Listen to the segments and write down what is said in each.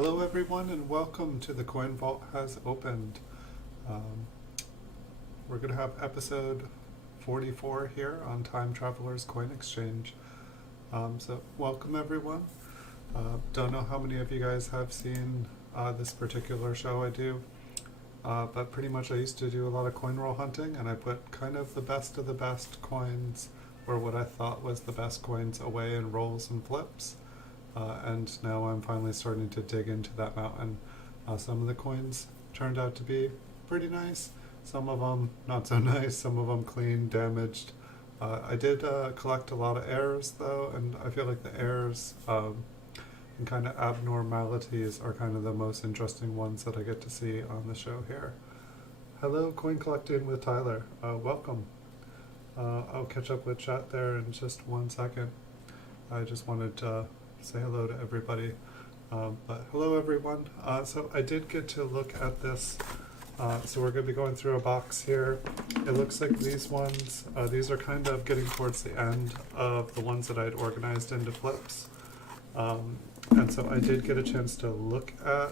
Hello everyone and welcome to the Coin Vault Has Opened. Um, we're going to have episode 44 here on Time Traveler's Coin Exchange. So welcome everyone. Don't know how many of you guys have seen this particular show I do, but pretty much I used to do a lot of coin roll hunting, and I put kind of the best of the best coins, or what I thought was the best coins, away in rolls and flips. And now I'm finally starting to dig into that mountain. Some of the coins turned out to be pretty nice, some of them not so nice, some of them clean, damaged. I did collect a lot of errors though, and I feel like the errors and kind of abnormalities are kind of the most interesting ones that I get to see on the show here. Hello, Coin Collecting with Tyler. Welcome. I'll catch up with chat there in just 1 second. I just wanted to say hello to everybody. But hello everyone. So I did get to look at this. So we're going to be going through a box here. It looks like these ones, these are kind of getting towards the end of the ones that I'd organized into flips. And so I did get a chance to look at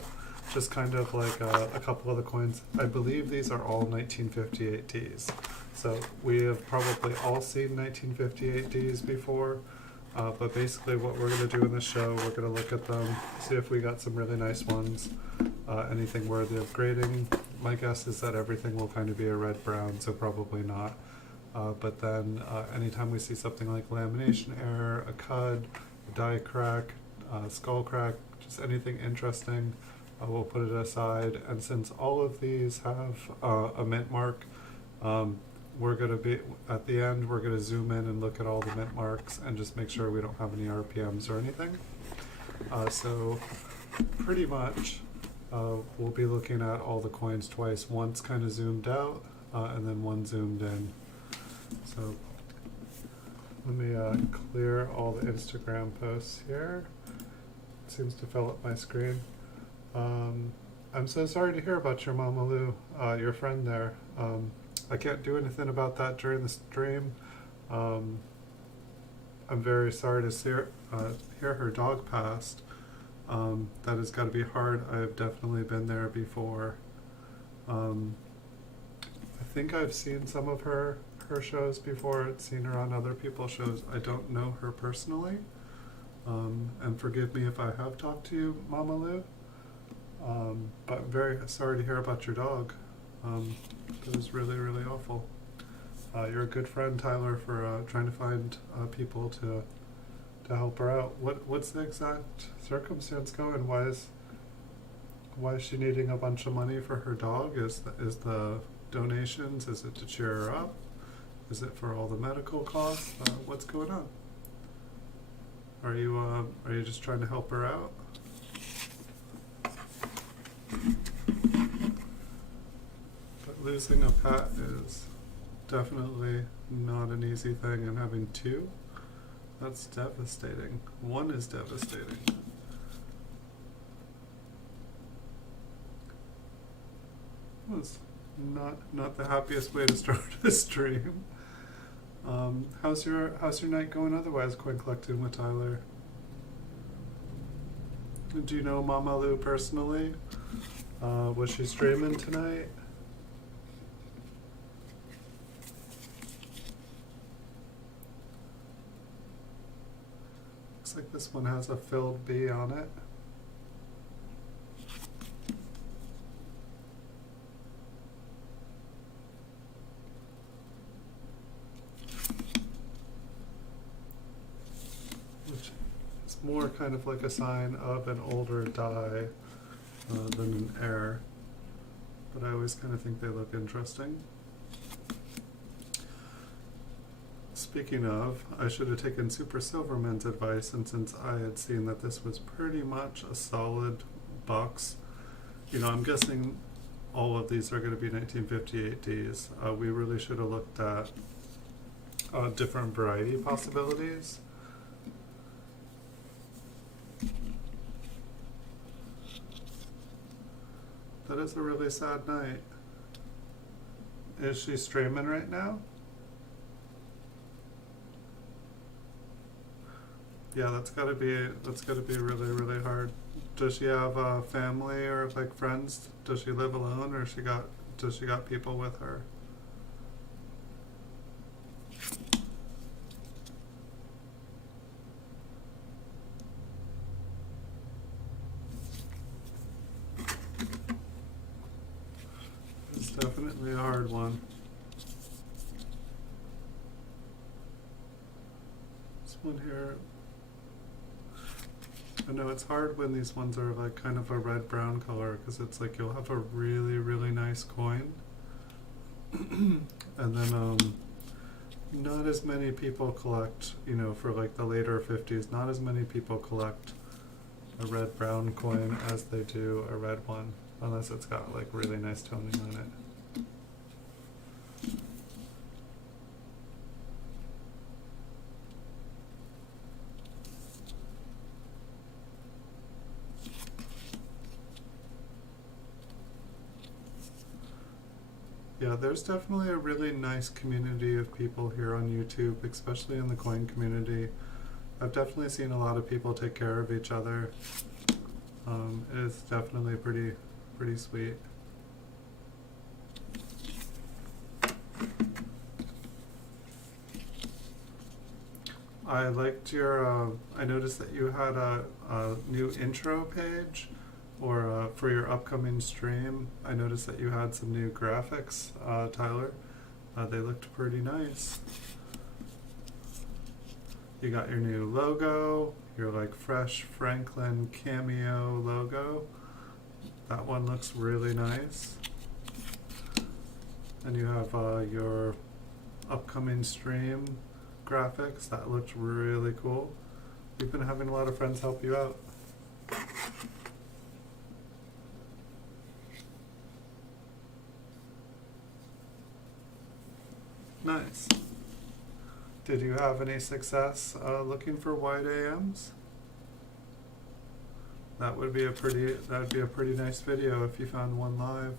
just kind of like a couple of the coins. I believe these are all 1958 Ds. So we have probably all seen 1958 Ds before. But basically what we're going to do in this show, we're going to look at them, see if we got some really nice ones, anything worthy of grading. My guess is that everything will kind of be a red-brown, so probably not. But then anytime we see something like lamination error, a cud, a die crack, skull crack, just anything interesting, we'll put it aside. And since all of these have a mint mark, we're going to be, at the end, we're going to zoom in and look at all the mint marks and just make sure we don't have any RPMs or anything. So pretty much we'll be looking at all the coins twice, once kind of zoomed out and then one zoomed in. So let me clear all the Instagram posts here. It seems to fill up my screen. I'm so sorry to hear about your Mama Lou, your friend there. I can't do anything about that during the stream. I'm very sorry to hear her dog passed. That has got to be hard. I've definitely been there before. I think I've seen some of her shows before. I've seen her on other people's shows. I don't know her personally. And forgive me if I have talked to you, Mama Lou. But I'm very sorry to hear about your dog. It was really, really awful. You're a good friend, Tyler, for trying to find people to help her out. What's the exact circumstance going? Why is she needing a bunch of money for her dog? Is the donations? Is it to cheer her up? Is it for all the medical costs? What's going on? Are you just trying to help her out? Losing a pet is definitely not an easy thing, and having two, that's devastating. One is devastating. Was not the happiest way to start a stream. How's your night going otherwise, Coin Collecting with Tyler? Do you know Mama Lou personally? Was she streaming tonight? Looks like this one has a filled B on it. Which is more kind of like a sign of an older die than an error. But I always kind of think they look interesting. Speaking of, I should have taken Super Silverman's advice, and since I had seen that this was pretty much a solid box, I'm guessing all of these are going to be 1958 Ds. We really should have looked at different variety possibilities. That is a really sad night. Is she streaming right now? Yeah, that's gotta be really, really hard. Does she have a family or like friends? Does she live alone, or does she got people with her? It's definitely a hard one. This one here, I know it's hard when these ones are like kind of a red-brown color, because it's like you'll have a really, really nice coin. And then not as many people collect, you know, for like the later 50s, not as many people collect a red-brown coin as they do a red one, unless it's got like really nice toning on it. Yeah, there's definitely a really nice community of people here on YouTube, especially in the coin community. I've definitely seen a lot of people take care of each other. It's definitely pretty sweet. I liked your, I noticed that you had a new intro page, or for your upcoming stream. I noticed that you had some new graphics, Tyler. They looked pretty nice. You got your new logo, your like fresh Franklin cameo logo. That one looks really nice. And you have your upcoming stream graphics. That looks really cool. You've been having a lot of friends help you out. Nice. Did you have any success looking for white AMs? That would be a pretty nice video if you found one live.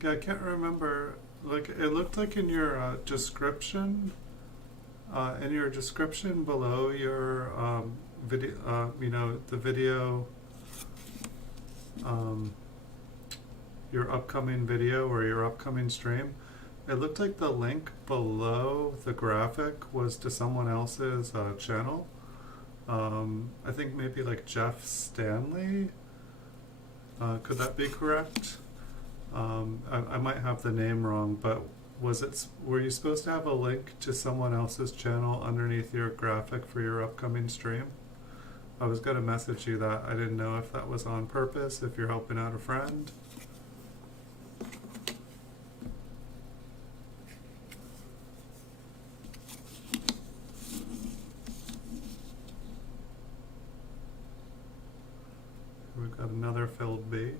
Yeah, I can't remember. Like, it looked like in your description, below your video, you know, the video, your upcoming video or your upcoming stream, it looked like the link below the graphic was to someone else's channel. I think maybe like Jeff Stanley. Could that be correct? I might have the name wrong, but were you supposed to have a link to someone else's channel underneath your graphic for your upcoming stream? I was going to message you that. I didn't know if that was on purpose, if you're helping out a friend. We've got another filled B.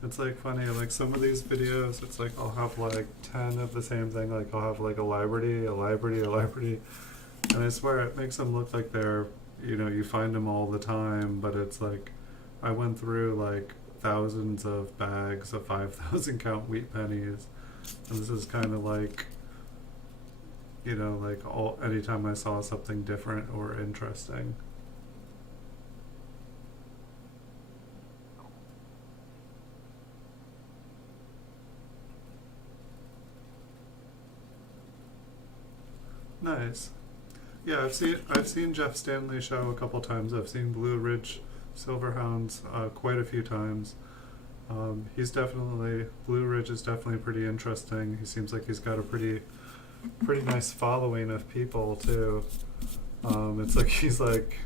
It's like funny, like some of these videos, it's like I'll have like 10 of the same thing, like I'll have like a library, and I swear it makes them look like they're, you know, you find them all the time, but it's like, I went through like thousands of bags of 5,000 count wheat pennies, and this is kind of like, you know, like anytime I saw something different or interesting. Nice. Yeah, I've seen Jeff Stanley's show a couple times. I've seen Blue Ridge Silverhounds quite a few times. Blue Ridge is definitely pretty interesting. He seems like he's got a pretty nice following of people too. It's like he's like,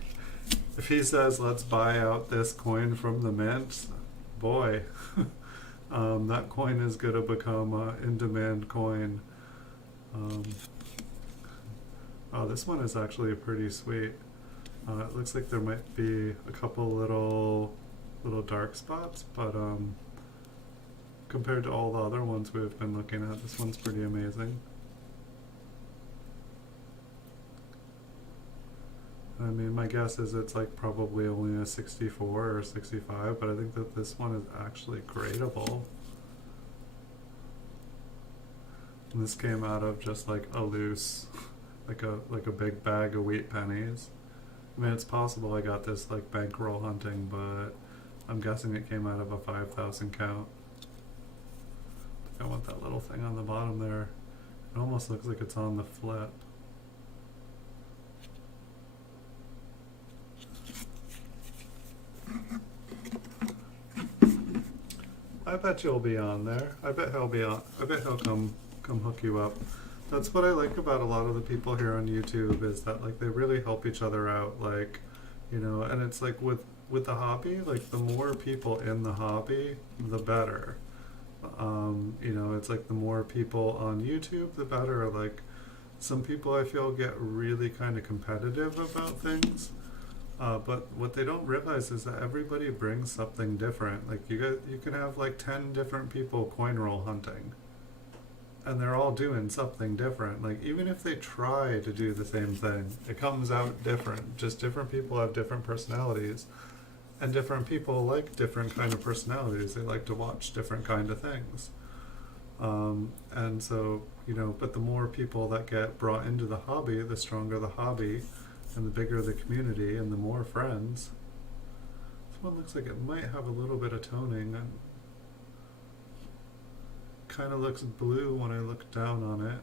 if he says let's buy out this coin from the mint, boy, that coin is gonna become an in-demand coin. Oh, this one is actually pretty sweet. It looks like there might be a couple little dark spots, but compared to all the other ones we've been looking at, this one's pretty amazing. I mean, my guess is it's like probably only a 64 or 65, but I think that this one is actually gradable. And this came out of just like a loose, like a big bag of wheat pennies. I mean, it's possible I got this like bankroll hunting, but I'm guessing it came out of a 5,000 count. I want that little thing on the bottom there. It almost looks like it's on the flip. I bet you'll be on there. I bet he'll be on. I bet he'll come hook you up. That's what I like about a lot of the people here on YouTube, is that like they really help each other out, like, you know, and it's like with the hobby, like the more people in the hobby, the better. You know, it's like the more people on YouTube, the better. Like some people I feel get really kind of competitive about things. But what they don't realize is that everybody brings something different. Like you can have like 10 different people coin roll hunting, and they're all doing something different. Like even if they try to do the same thing, it comes out different. Just different people have different personalities, and different people like different kind of personalities. They like to watch different kind of things. And so, you know, but the more people that get brought into the hobby, the stronger the hobby, and the bigger the community, and the more friends. This one looks like it might have a little bit of toning, and kind of looks blue when I look down on it.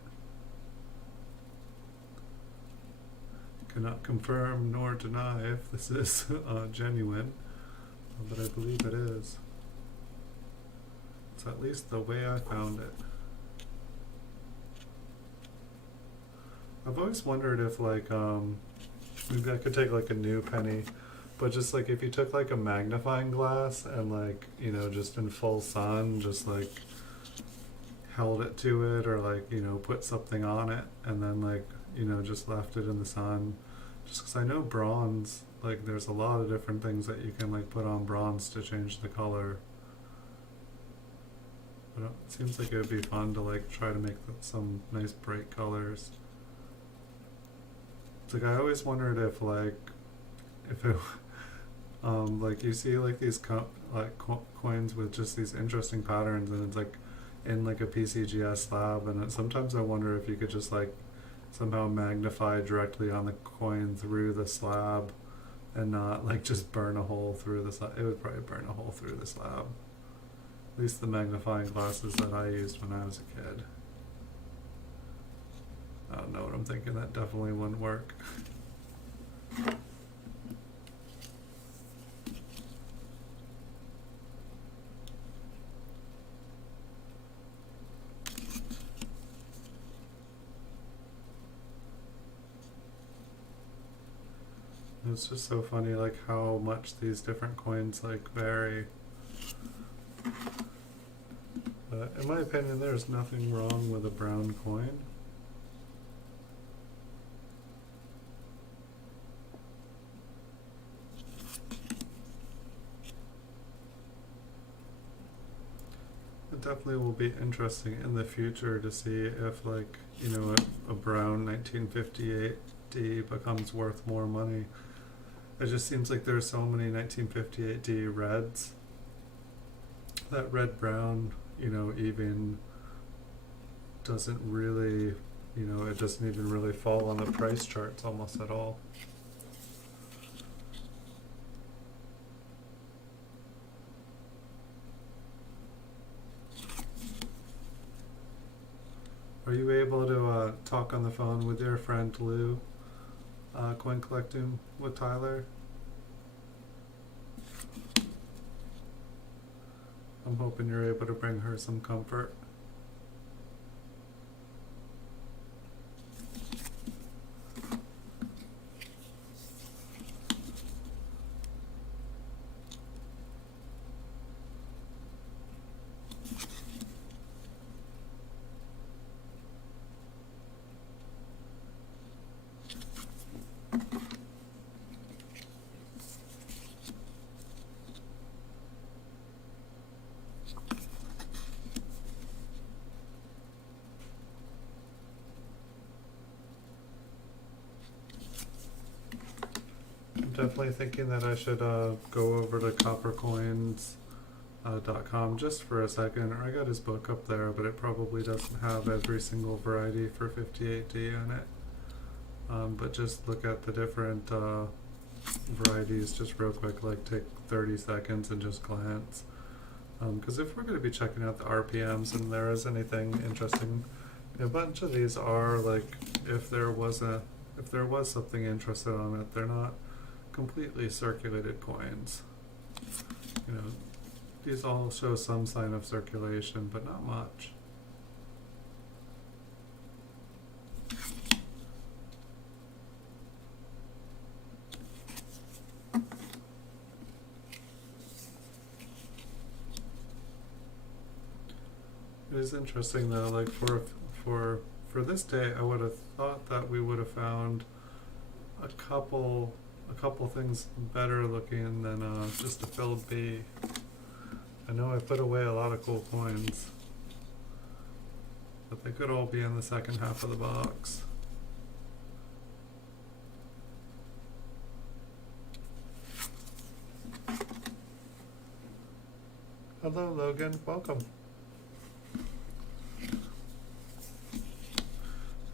Cannot confirm nor deny if this is genuine, but I believe it is. It's at least the way I found it. I've always wondered if like maybe I could take like a new penny, but just like if you took like a magnifying glass and like, you know, just in full sun, just like held it to it, or like, you know, put something on it and then like, you know, just left it in the sun. Just because I know bronze, like there's a lot of different things that you can like put on bronze to change the color. But it seems like it would be fun to like try to make some nice bright colors. It's like I always wondered if it like you see like these coins with just these interesting patterns, and it's like in like a PCGS slab, and sometimes I wonder if you could just like somehow magnify directly on the coin through the slab and not like just burn a hole through the slab. It would probably burn a hole through the slab. At least the magnifying glasses that I used when I was a kid. I don't know what I'm thinking, that definitely wouldn't work. It's just so funny like how much these different coins like vary. But in my opinion, there's nothing wrong with a brown coin. It definitely will be interesting in the future to see if like, you know, a brown 1958D becomes worth more money. It just seems like there's so many 1958D reds that red brown, you know, even doesn't really, you know, it doesn't even really fall on the price charts almost at all. Are you able to talk on the phone with your friend Lou, coin collecting with Tyler? I'm hoping you're able to bring her some comfort. definitely thinking that I should go over to coppercoins.com just for a second. I got his book up there, but it probably doesn't have every single variety for 58D in it. But just look at the different varieties just real quick, like take 30 seconds and just glance. Because if we're going to be checking out the RPMs and there is anything interesting, a bunch of these are like, if there was something interested on it, they're not completely circulated coins. You know, these all show some sign of circulation, but not much. It is interesting though, like for this day, I would have thought that we would have found a couple things better looking than just a filled B. I know I put away a lot of cool coins, but they could all be in the second half of the box. Hello Logan, welcome.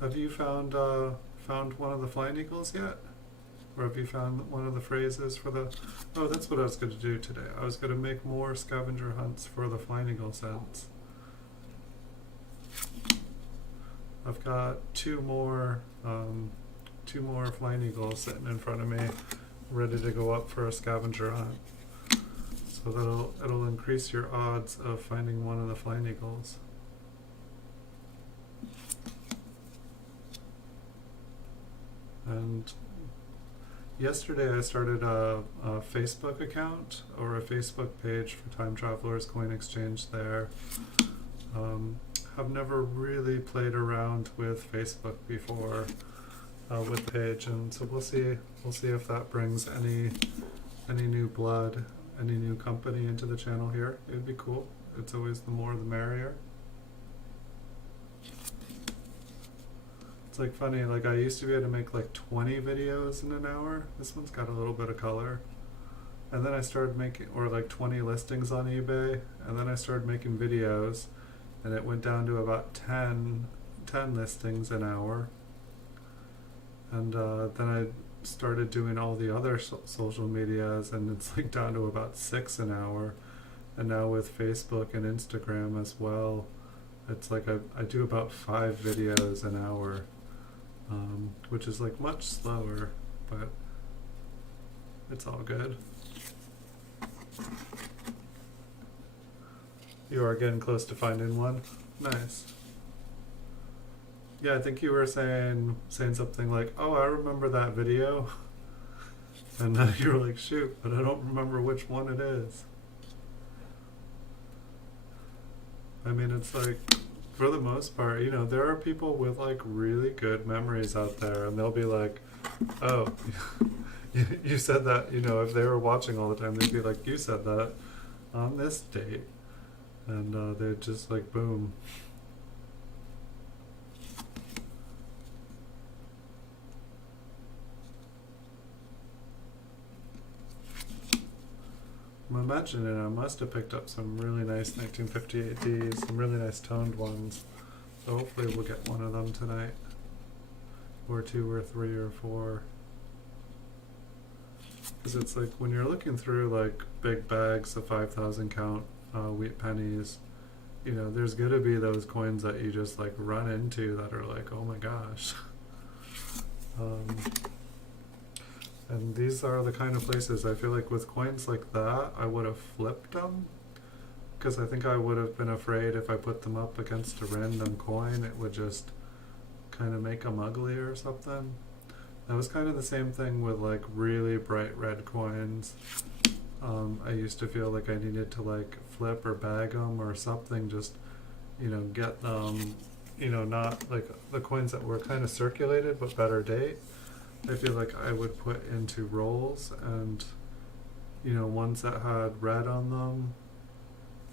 Have you found one of the flying eagles yet? Or have you found one of the phrases for the... Oh, that's what I was going to do today. I was going to make more scavenger hunts for the flying eagle cents. I've got two more flying eagles sitting in front of me, ready to go up for a scavenger hunt. So it'll increase your odds of finding one of the flying eagles. And yesterday I started a Facebook account or a Facebook page for Time Travelers Coin Exchange there. I've never really played around with Facebook before with the page, and so we'll see if that brings any new blood, any new company into the channel here. It'd be cool. It's always the more the merrier. It's like funny, like I used to be able to make like 20 videos in an hour. This one's got a little bit of color. And then I started making, or like 20 listings on eBay, and then I started making videos, and it went down to about 10 listings an hour. And then I started doing all the other social medias, and it's like down to about 6 an hour. And now with Facebook and Instagram as well, it's like I do about 5 videos an hour. Which is like much slower, but it's all good. You are getting close to finding one. Nice. Yeah, I think you were saying something like, "Oh, I remember that video," and then you were like, "Shoot, but I don't remember which one it is." I mean, it's like, for the most part, you know, there are people with like really good memories out there, and they'll be like, "Oh, you said that," you know, if they were watching all the time, they'd be like, "You said that on this date," and they'd just like, boom. I'm imagining I must have picked up some really nice 1958Ds, some really nice toned ones. So hopefully we'll get one of them tonight. Or 2 or 3 or 4. Because it's like when you're looking through like big bags of 5,000 count wheat pennies, you know, there's gonna be those coins that you just like run into that are like, oh my gosh. And these are the kind of places I feel like with coins like that, I would have flipped them. Because I think I would have been afraid if I put them up against a random coin, it would just kind of make them ugly or something. That was kind of the same thing with like really bright red coins. I used to feel like I needed to like flip or bag them or something, just, you know, get them, you know, not like the coins that were kind of circulated but better date. I feel like I would put into rolls, and, you know, ones that had red on them,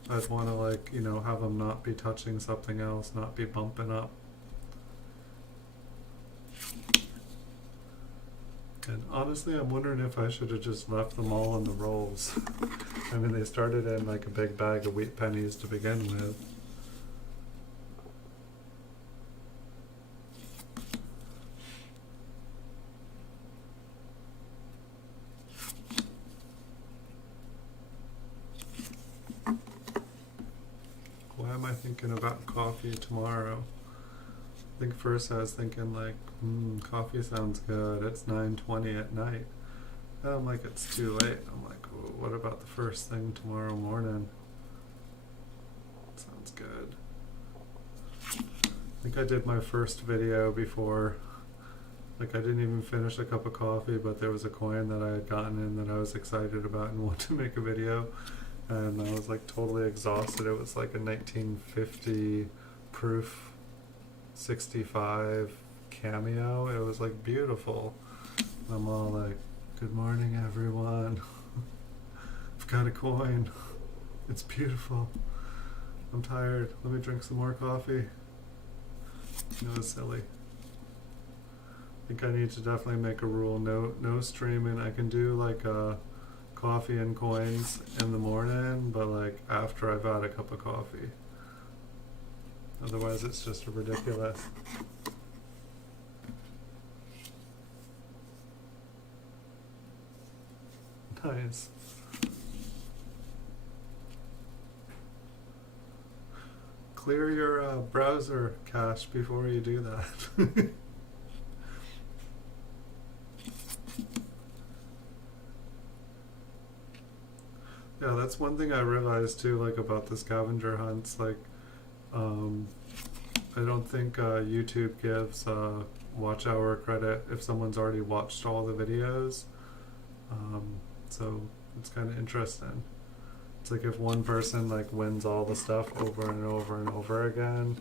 I'd want to like, you know, have them not be touching something else, not be bumping up. And honestly, I'm wondering if I should have just left them all in the rolls. I mean, they started in like a big bag of wheat pennies to begin with. Why am I thinking about coffee tomorrow? I think first I was thinking like, coffee sounds good. It's 9:20 at night. And I'm like, it's too late. I'm like, oh, what about the first thing tomorrow morning? Sounds good. I think I did my first video before, like I didn't even finish a cup of coffee, but there was a coin that I had gotten in that I was excited about and wanted to make a video. And I was like totally exhausted. It was like a 1950 proof 65 cameo. It was like beautiful. I'm all like, good morning everyone. I've got a coin. It's beautiful. I'm tired. Let me drink some more coffee. It was silly. I think I need to definitely make a rule. No streaming. I can do like coffee and coins in the morning, but like after I've had a cup of coffee. Otherwise it's just ridiculous. Nice. Clear your browser cache before you do that. Yeah, that's one thing I realized too, like about the scavenger hunts. Like, I don't think YouTube gives watch hour credit if someone's already watched all the videos. So it's kind of interesting. It's like if one person like wins all the stuff over and over and over again,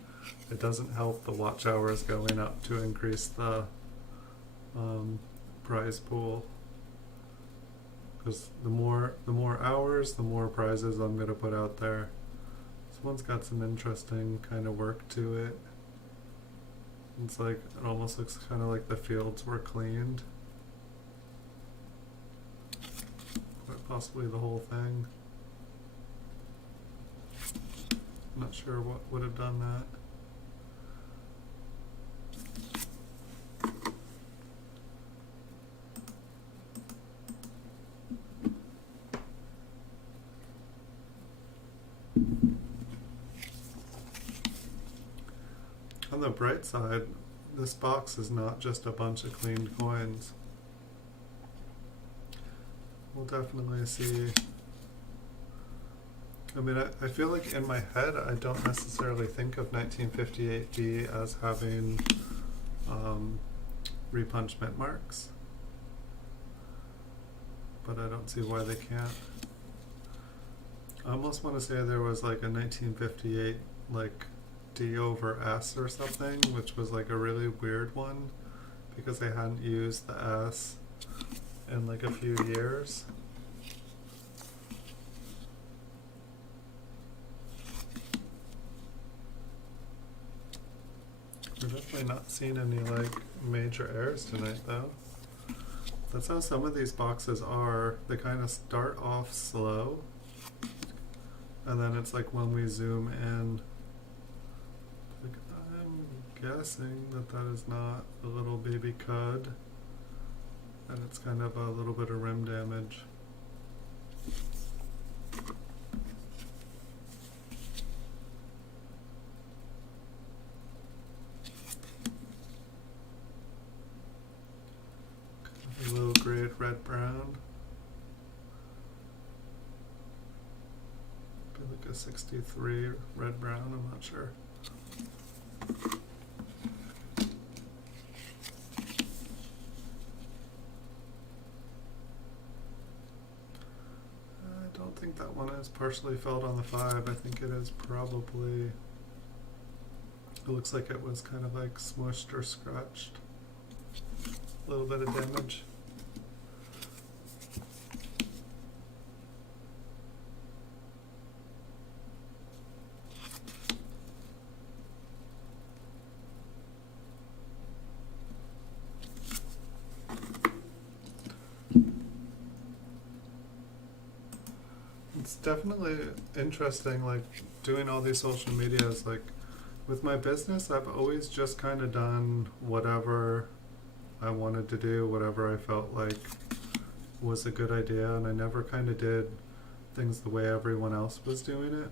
it doesn't help the watch hours going up to increase the prize pool. Because the more hours, the more prizes I'm gonna put out there. This one's got some interesting kind of work to it. It's like it almost looks kind of like the fields were cleaned. Quite possibly the whole thing. I'm not sure what would have done that. On the bright side, this box is not just a bunch of cleaned coins. We'll definitely see. I mean, I feel like in my head I don't necessarily think of 1958B as having repunch mint marks, but I don't see why they can't. I almost want to say there was like a 1958 like D over S or something, which was like a really weird one because they hadn't used the S in like a few years. We're definitely not seeing any like major errors tonight though. That's how some of these boxes are. They kind of start off slow, and then it's like when we zoom in, like, I'm guessing that that is not a little baby cud, and it's kind of a little bit of rim damage. A little grade red brown. Be like a 63 red brown, I'm not sure. I don't think that one is partially filled on the 5. I think it is probably, it looks like it was kind of like smushed or scratched. A little bit of damage. definitely interesting, like doing all these social medias. Like with my business, I've always just kind of done whatever I wanted to do, whatever I felt like was a good idea, and I never kind of did things the way everyone else was doing it.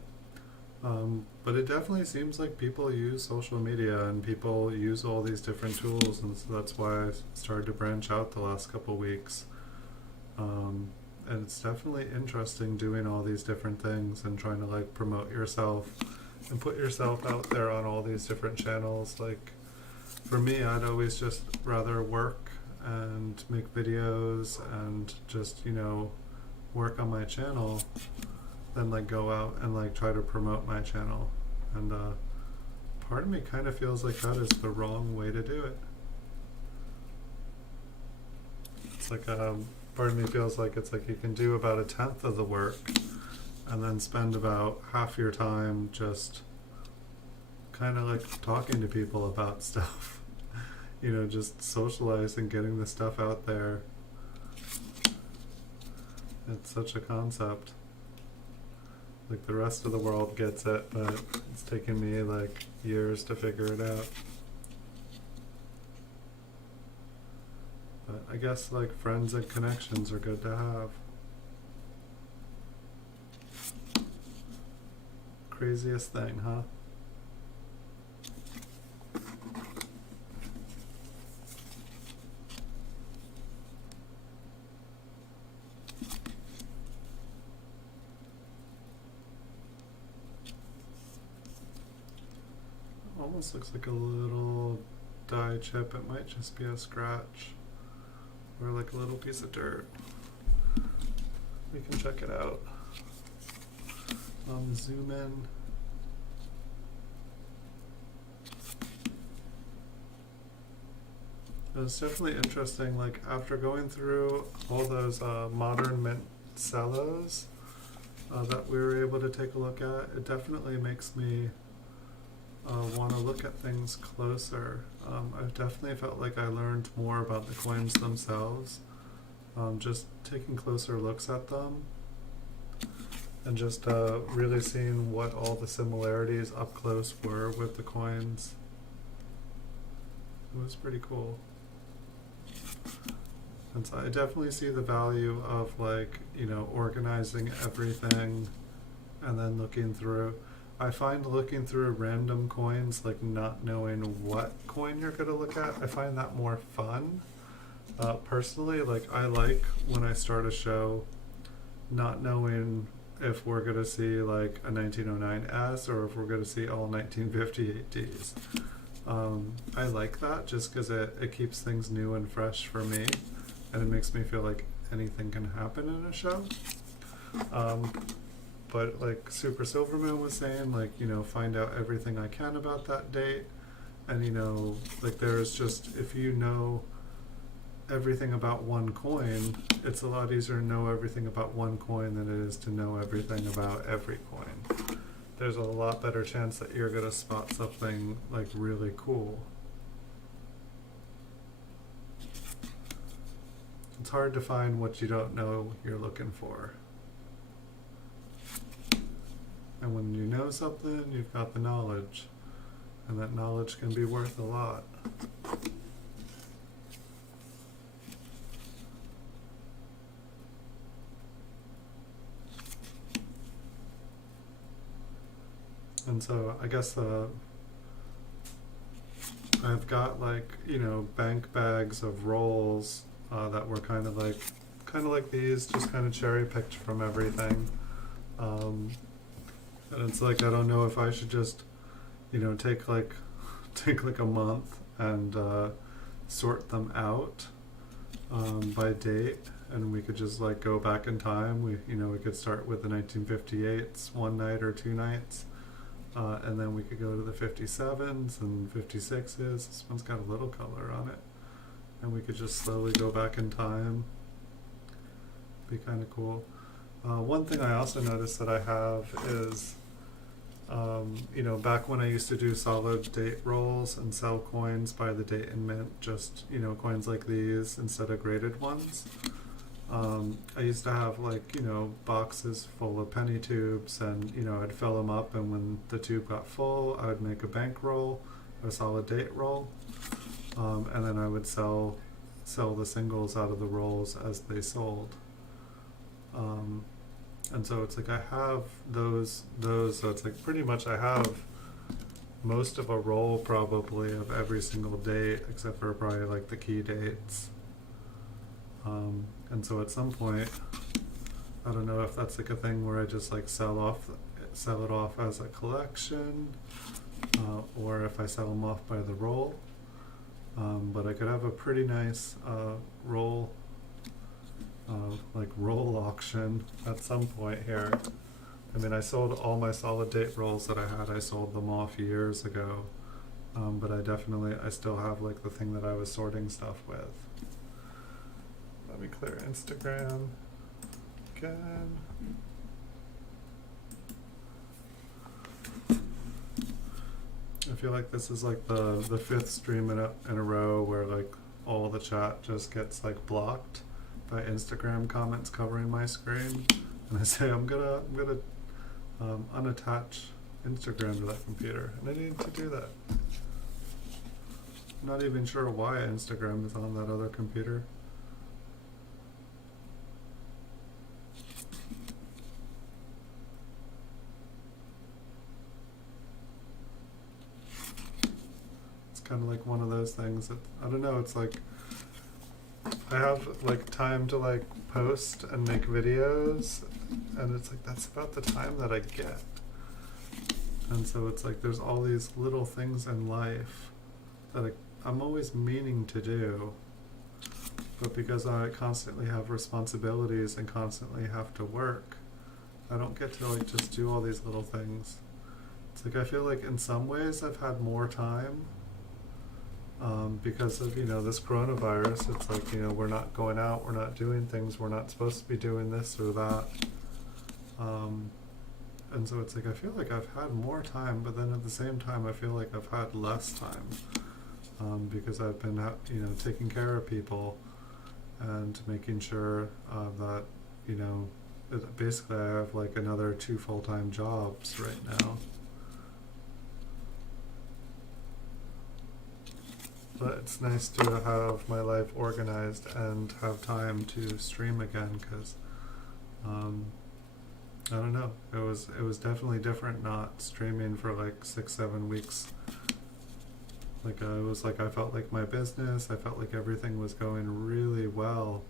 But it definitely seems like people use social media and people use all these different tools, and so that's why I started to branch out the last couple weeks. And it's definitely interesting doing all these different things and trying to like promote yourself and put yourself out there on all these different channels. Like for me, I'd always just rather work and make videos and just, work on my channel than like go out and like try to promote my channel. And part of me kind of feels like that is the wrong way to do it. It's like part of me feels like it's like you can do about 1/10 of the work and then spend about half your time just kind of like talking to people about stuff. Just socializing, getting the stuff out there. It's such a concept. Like the rest of the world gets it, but it's taken me like years to figure it out. But I guess like friends and connections are good to have. Craziest thing, huh? Almost looks like a little dye chip. It might just be a scratch or like a little piece of dirt. We can check it out. Zoom in. It's definitely interesting, like after going through all those modern mint cellos that we were able to take a look at, it definitely makes me want to look at things closer. I've definitely felt like I learned more about the coins themselves, just taking closer looks at them and just really seeing what all the similarities up close were with the coins. It was pretty cool. And so I definitely see the value of like, organizing everything and then looking through. I find looking through random coins, like not knowing what coin you're going to look at, I find that more fun. Personally, like I like when I start a show not knowing if we're going to see like a 1909S or if we're going to see all 1958Ds. I like that just because it keeps things new and fresh for me, and it makes me feel like anything can happen in a show. But like Super Silverman was saying, like, find out everything I can about that date. And, like there's just, if you know everything about one coin, it's a lot easier to know everything about one coin than it is to know everything about every coin. There's a lot better chance that you're going to spot something like really cool. It's hard to find what you don't know you're looking for. And when you know something, you've got the knowledge. And that knowledge can be worth a lot. And so I guess I've got like, bank bags of rolls that were kind of like these, just kind of cherry picked from everything. And it's like, I don't know if I should just, take like a month and sort them out by date, and we could just like go back in time. We could start with the 1958s one night or two nights, and then we could go to the 57s and 56s. This one's got a little color on it, and we could just slowly go back in time. Be kind of cool. One thing I also noticed that I have is, back when I used to do solid date rolls and sell coins by the date and mint, just, coins like these instead of graded ones, I used to have like, boxes full of penny tubes, and, I'd fill them up, and when the tube got full, I would make a bankroll, a solid date roll, and then I would sell the singles out of the rolls as they sold. And so it's like I have those, so it's like pretty much I have most of a roll probably of every single date, except for probably like the key dates. And so at some point, I don't know if that's like a thing where I just like sell it off as a collection, or if I sell them off by the roll. But I could have a pretty nice roll auction at some point here. I mean, I sold all my solid date rolls that I had. I sold them off years ago, but I still have like the thing that I was sorting stuff with. Let me clear Instagram again. I feel like this is like the fifth stream in a row where like all the chat just gets like blocked by Instagram comments covering my screen, and I say I'm gonna unattach Instagram to that computer, and I need to do that. I'm not even sure why Instagram is on that other computer. It's kind of like one of those things that, I don't know, it's like I have like time to like post and make videos, and it's like that's about the time that I get. And so it's like there's all these little things in life that I'm always meaning to do, but because I constantly have responsibilities and constantly have to work, I don't get to like just do all these little things. It's like I feel like in some ways I've had more time because of this coronavirus. It's like we're not going out, we're not doing things, we're not supposed to be doing this or that, and so it's like I feel like I've had more time, but then at the same time I feel like I've had less time because I've been taking care of people and making sure that basically I have like another 2 full-time jobs right now. But it's nice to have my life organized and have time to stream again, because I don't know, it was definitely different not streaming for like 6-7 weeks. Like I felt like my business, I felt like everything was going really well,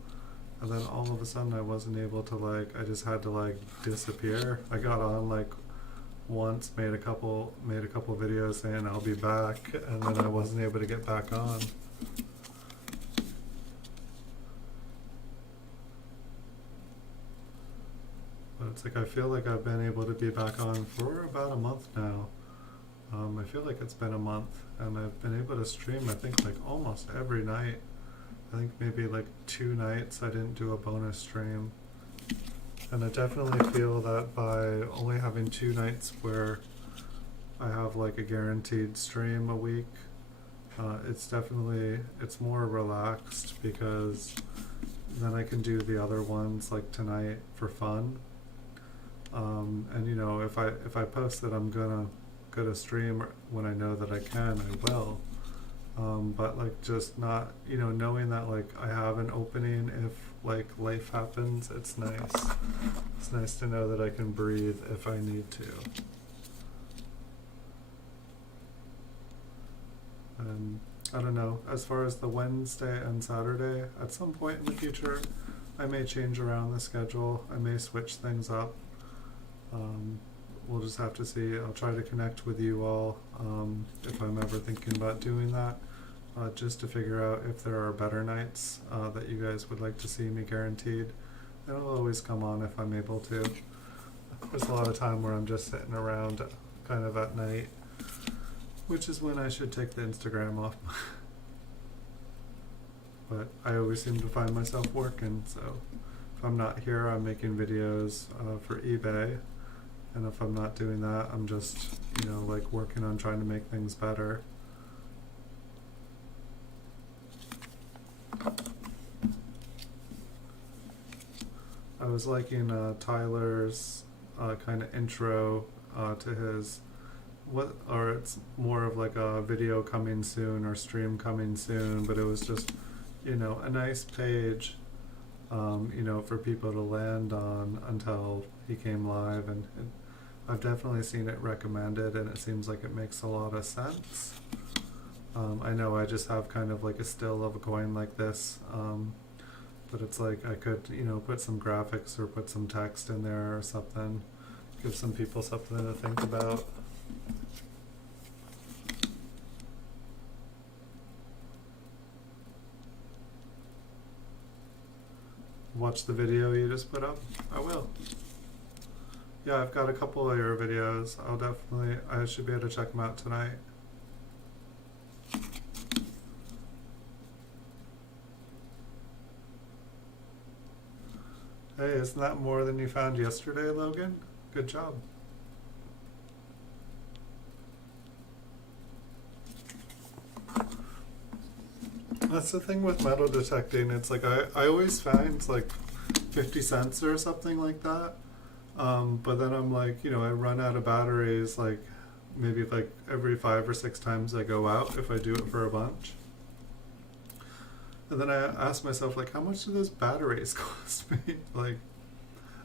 and then all of a sudden I wasn't able to I just had to disappear. I got on once, made a couple videos saying I'll be back, and then I wasn't able to get back on. But it's like I feel like I've been able to be back on for about a month now. I feel like it's been a month, and I've been able to stream I think almost every night. I think maybe 2 nights I didn't do a bonus stream. And I definitely feel that by only having 2 nights where I have a guaranteed stream a week, it's more relaxed, because then I can do the other ones tonight for fun. And if I post that I'm gonna stream when I know that I can, I will. But just not, knowing that I have an opening if life happens, it's nice. It's nice to know that I can breathe if I need to. And I don't know, as far as the Wednesday and Saturday, at some point in the future I may change around the schedule, I may switch things up. We'll just have to see. I'll try to connect with you all if I'm ever thinking about doing that, just to figure out if there are better nights that you guys would like to see me guaranteed. And I'll always come on if I'm able to. There's a lot of time where I'm just sitting around kind of at night, which is when I should take the Instagram off. But I always seem to find myself working, so if I'm not here, I'm making videos for eBay. And if I'm not doing that, I'm just, working on trying to make things better. was liking Tyler's kind of intro to his or it's more of like a video coming soon or stream coming soon, but it was just, a nice page, for people to land on until he came live, and I've definitely seen it recommended, and it seems like it makes a lot of sense. I know I just have kind of like a still of a coin like this, but it's like I could, put some graphics or put some text in there or something, give some people something to think about. Watch the video you just put up? I will. Yeah, I've got a couple of your videos. I should be able to check them out tonight. Hey, isn't that more than you found yesterday, Logan? Good job. That's the thing with metal detecting. It's like I always find like 50 cents or something like that. But then I'm like, I run out of batteries like maybe like every 5 or 6 times I go out if I do it for a bunch. And then I ask myself, like, how much do those batteries cost me? Like,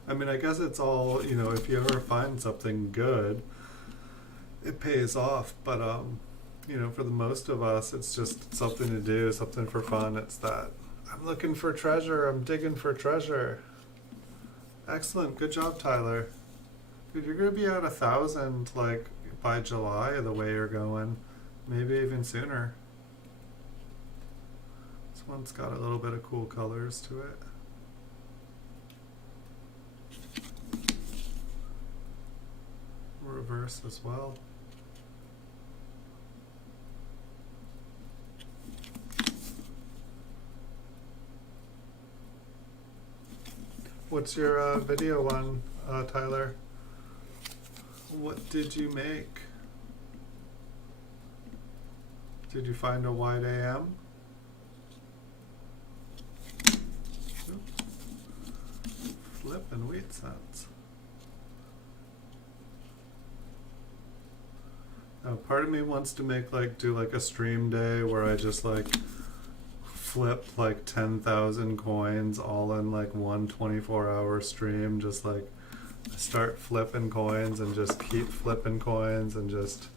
I mean, I guess it's all, if you ever find something good, it pays off. But, for the most of us, it's just something to do, something for fun. It's that, I'm looking for treasure, I'm digging for treasure. Excellent, good job, Tyler. Dude, you're going to be at 1,000, like, by July, the way you're going. Maybe even sooner. This one's got a little bit of cool colors to it. Reverse as well. What's your video one, Tyler? What did you make? Did you find a wide AM? Flippin' wheat cents. Now, part of me wants to do a stream day where I just flip 10,000 coins all in one 24-hour stream. Just start flipping coins and just keep flipping coins and just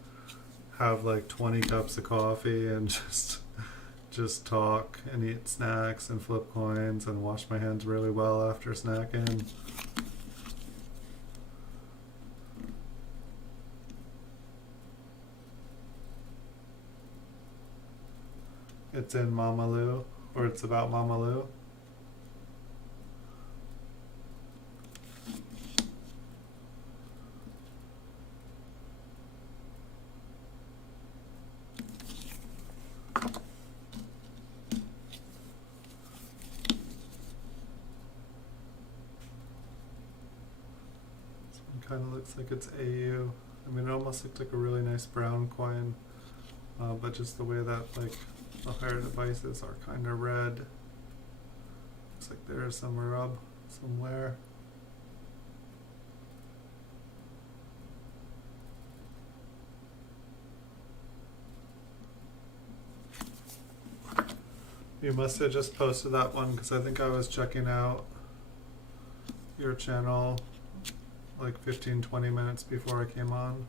have 20 cups of coffee and just talk and eat snacks and flip coins and wash my hands really well after snacking. It's in Mama Lou, or it's about Mama Lou. This one kind of looks like it's AU. I mean, it almost looked like a really nice brown coin, but just the way that the higher devices are kind of red. Looks like there's some rub somewhere. You must have just posted that one because I think I was checking out your channel 15-20 minutes before I came on.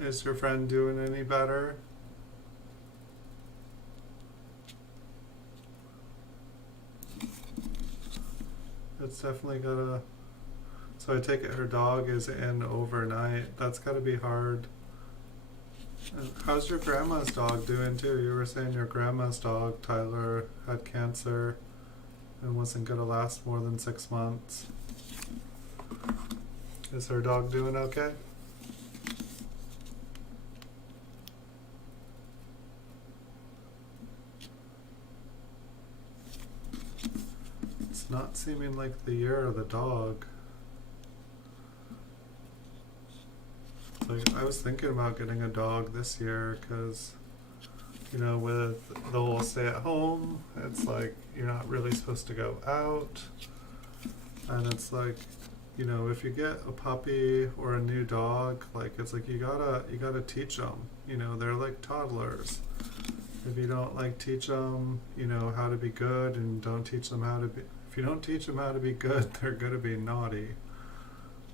Is your friend doing any better? It's definitely got a... So I take it her dog is in overnight. That's got to be hard. And how's your grandma's dog doing too? You were saying your grandma's dog, Tyler, had cancer and wasn't going to last more than 6 months. Is her dog doing okay? It's not seeming like the year of the dog. Like, I was thinking about getting a dog this year because, you know, with the whole stay at home, it's like you're not really supposed to go out. And it's like, you know, if you get a puppy or a new dog, like it's like you gotta teach them. You know, they're like toddlers. If you don't like teach them, you know, how to be good, and don't teach them how to be, if you don't teach them how to be good, they're gonna be naughty.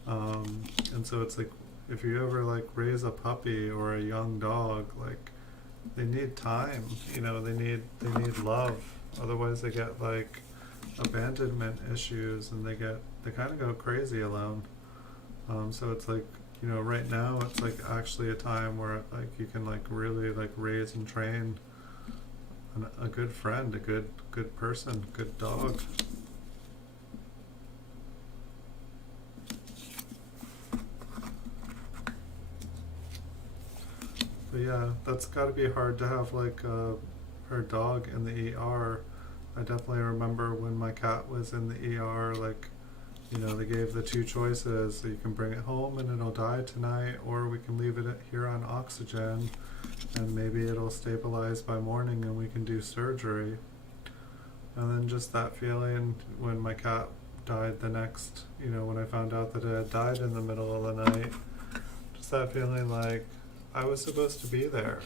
And so it's like, if you ever like raise a puppy or a young dog, like they need time, you know, they need love. Otherwise they get like abandonment issues and they kind of go crazy alone. So it's like, you know, right now it's like actually a time where like you can like really like raise and train a good friend, a good person, good dog. But yeah, that's got to be hard to have like her dog in the ER. I definitely remember when my cat was in the ER, like, you know, they gave the two choices. So you can bring it home and it'll die tonight, or we can leave it here on oxygen and maybe it'll stabilize by morning and we can do surgery. And then just that feeling when my cat died the next, you know, when I found out that it had died in the middle of the night, just that feeling like I was supposed to be there.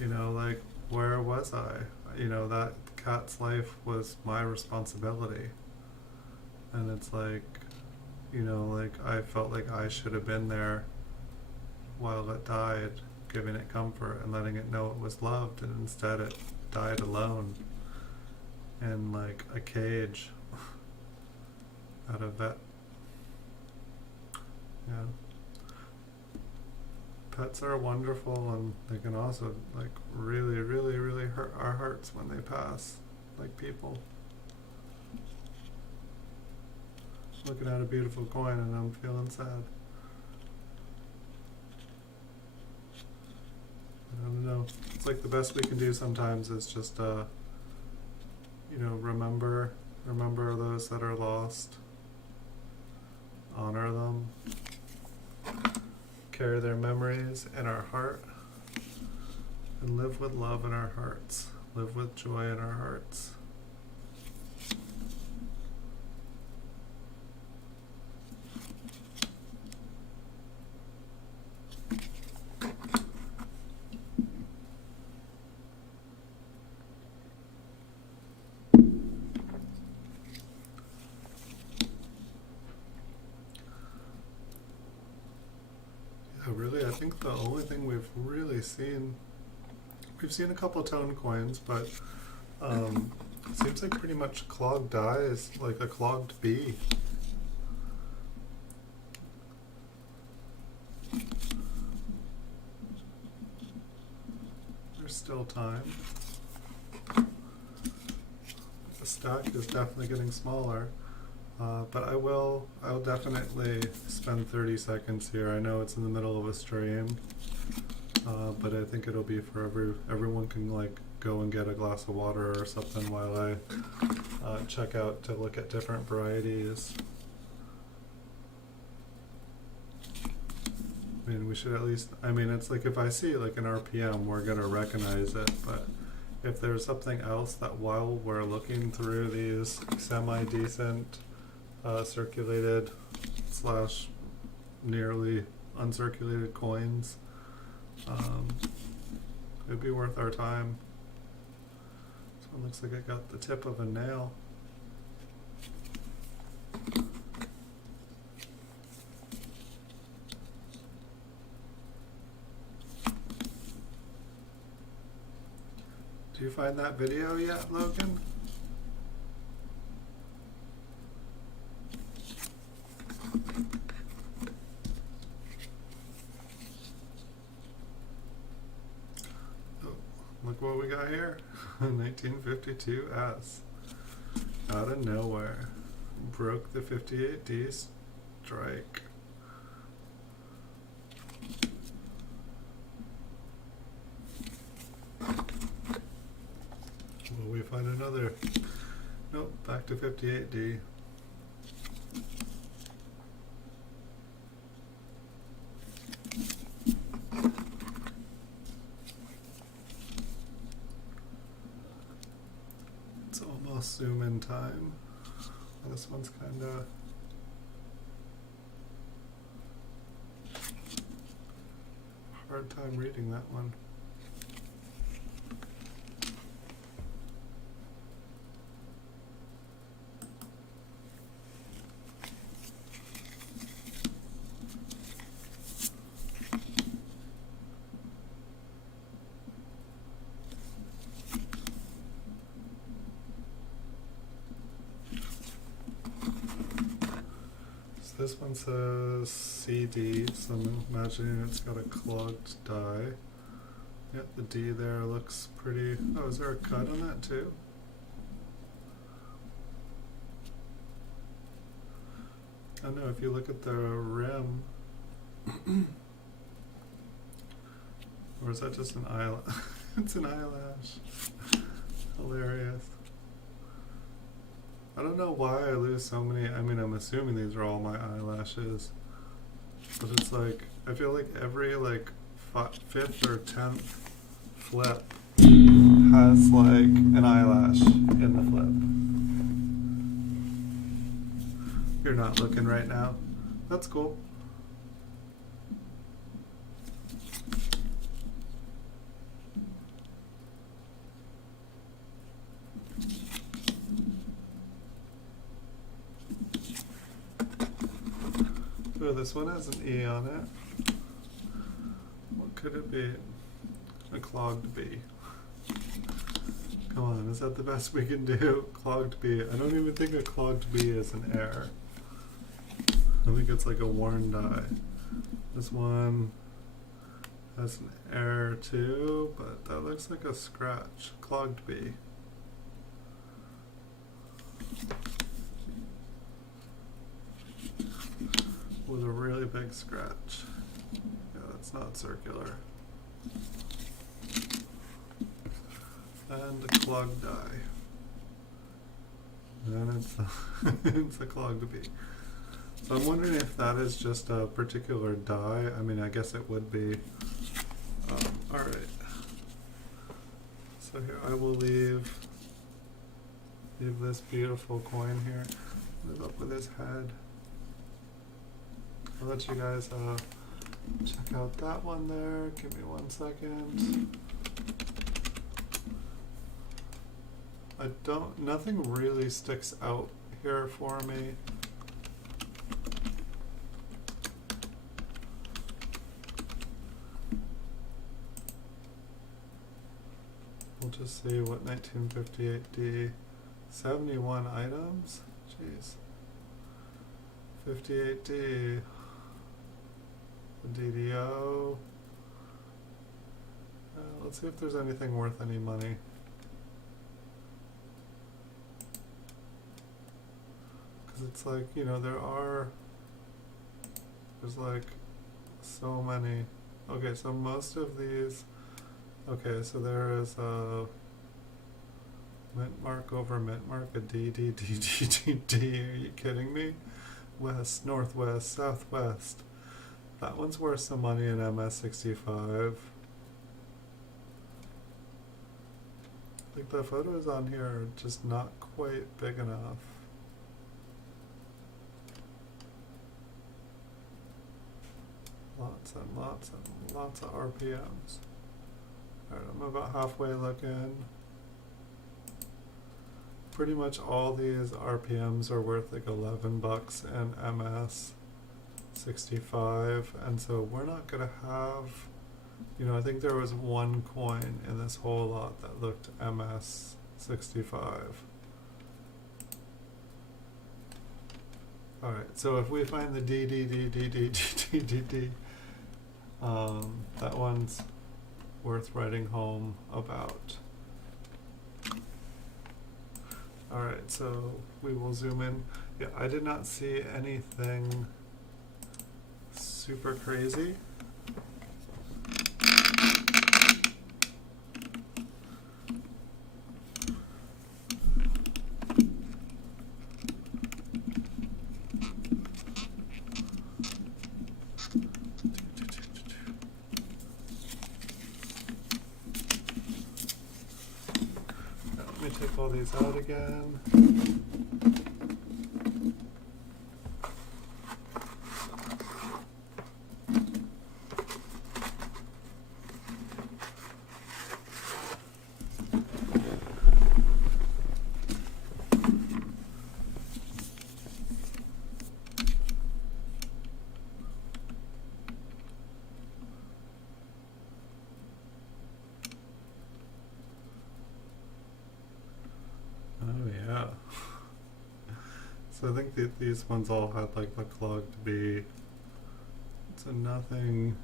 You know, like, where was I? You know, that cat's life was my responsibility. And it's like, you know, like I felt like I should have been there while it died, giving it comfort and letting it know it was loved, and instead it died alone in like a cage at a vet. Yeah. Pets are wonderful, and they can also like really, really, really hurt our hearts when they pass, like people. Looking at a beautiful coin and I'm feeling sad. I don't know. It's like the best we can do sometimes is just, you know, remember those that are lost, honor them, carry their memories in our heart, and live with love in our hearts, live with joy in our hearts. Really, I think the only thing we've really seen, we've seen a couple tone coins, but it seems like pretty much clogged die is like a clogged bee. There's still time. The stack is definitely getting smaller. But I'll definitely spend 30 seconds here. I know it's in the middle of a stream, but I think it'll be for everyone can like go and get a glass of water or something while I check out to look at different varieties. I mean, we should at least, I mean, it's like if I see like an RPM, we're gonna recognize it, but if there's something else that while we're looking through these semi-decent circulated / nearly uncirculated coins, it'd be worth our time. So it looks like I got the tip of a nail. Do you find that video yet, Logan? Look what we got here. 1952S. Out of nowhere. Broke the 58D strike. Will we find another? Nope, back to 58D. It's almost zoom in time. This one's kind of hard time reading that one. This one says CD, so I'm imagining it's got a clogged die. Yep, the D there looks pretty... Oh, is there a cut on that too? I know, if you look at the rim... Or is that just an eyelash? It's an eyelash. Hilarious. I don't know why I lose so many. I mean, I'm assuming these are all my eyelashes, but it's like I feel like every like 5th or 10th flip has like an eyelash in the flip. You're not looking right now. That's cool. Oh, this one has an E on it. What could it be? A clogged B. Come on, is that the best we can do? Clogged B. I don't even think a clogged B is an error. I think it's like a worn die. This one has an error too, but that looks like a scratch. Clogged B. With a really big scratch. Yeah, that's not circular. And a clogged die. And it's it's a clogged B. So I'm wondering if that is just a particular die. I mean, I guess it would be. Alright. So here I will leave this beautiful coin here. Move up with his head. I'll let you guys check out that one there. Give me 1 second. Nothing really sticks out here for me. We'll just see what 1958D, 71 items, jeez. 58D, the DDO. Let's see if there's anything worth any money. Because it's like, you know, there's like so many. Okay, so most of these, okay, so there is a mint mark over mint mark, a D, D, D, D, D, D. Are you kidding me? West, northwest, southwest. That one's worth some money in MS65. I think the photos on here are just not quite big enough. Lots and lots and lots of RPMs. Alright, I'm about halfway looking. Pretty much all these RPMs are worth like $11 in MS65, and so we're not gonna have, you know, I think there was one coin in this whole lot that looked MS65. Alright, so if we find the D, that one's worth writing home about. Alright, so we will zoom in. Yeah, I did not see anything super crazy. Let me take all these out again. Oh yeah. So I think that these ones all had like the clogged B. So nothing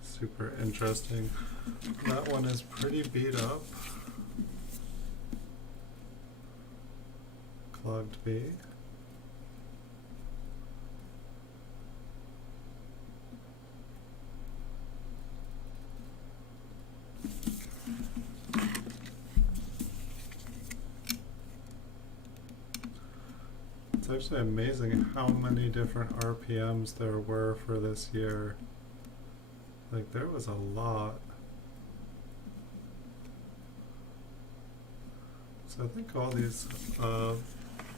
super interesting. That one is pretty beat up. Clogged B. It's actually amazing how many different RPMs there were for this year. Like, there was a lot. So I think all these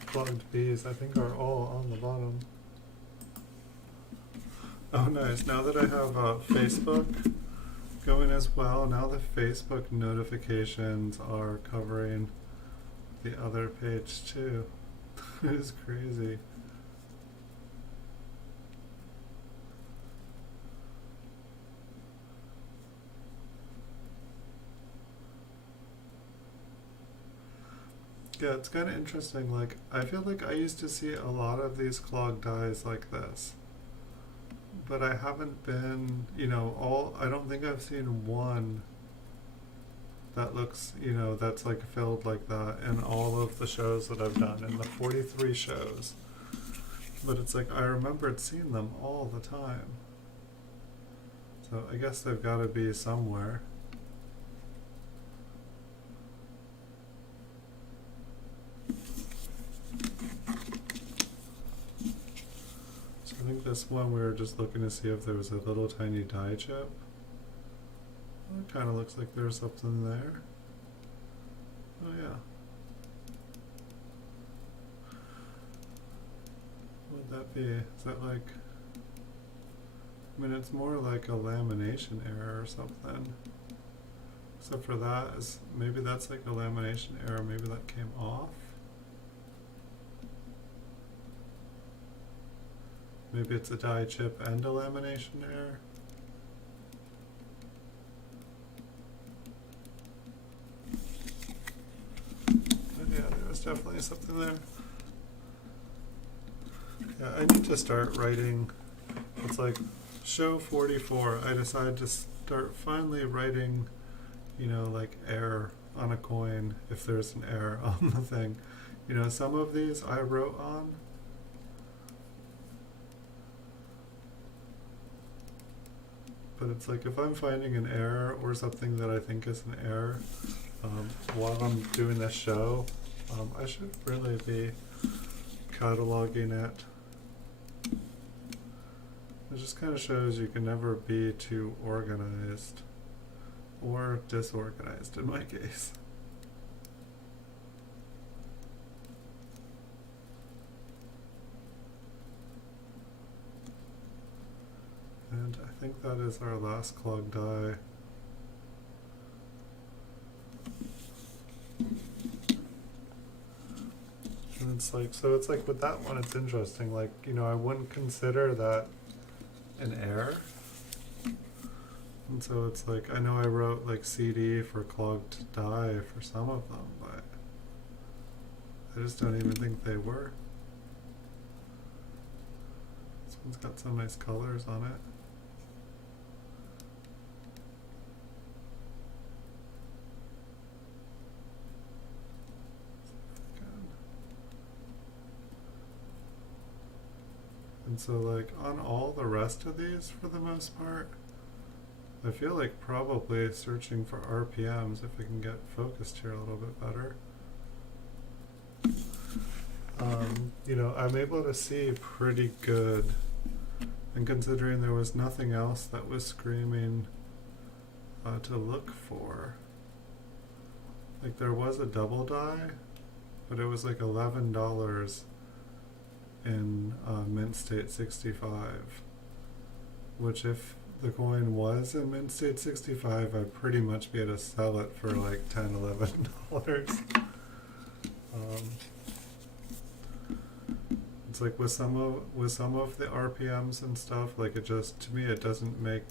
plugged Bs, I think, are all on the bottom. Oh nice, now that I have Facebook going as well, now the Facebook notifications are covering the other page too. It is crazy. Yeah, it's kind of interesting. Like, I feel like I used to see a lot of these clogged dies like this, but I haven't been, I don't think I've seen one that looks, that's like filled like that in all of the shows that I've done, in the 43 shows. But it's like, I remembered seeing them all the time. So I guess they've got to be somewhere. So I think this one we were just looking to see if there was a little tiny die chip. It kind of looks like there's something there. Oh yeah. What would that be? Is that like... I mean, it's more like a lamination error or something. Except for that, maybe that's like a lamination error. Maybe that came off. Maybe it's a die chip and a lamination error. Yeah, there was definitely something there. Yeah, I need to start writing. It's like show 44. I decided to start finally writing, like error on a coin if there's an error on the thing. Some of these I wrote on. But it's like if I'm finding an error or something that I think is an error while I'm doing this show, I should really be cataloging it. It just kind of shows you can never be too organized or disorganized in my case. And I think that is our last clogged die. And it's like, so it's like with that one, it's interesting. Like, I wouldn't consider that an error. And so it's like, I know I wrote like CD for clogged die for some of them, but I just don't even think they were. This one's got some nice colors on it. so like on all the rest of these for the most part, I feel like probably searching for RPMs if we can get focused here a little bit better. You know, I'm able to see pretty good, and considering there was nothing else that was screaming to look for. Like there was a double die, but it was like $11 in mint state 65, which if the coin was in mint state 65, I'd pretty much be able to sell it for like $10, $11. It's like with some of the RPMs and stuff, like it just, to me it doesn't make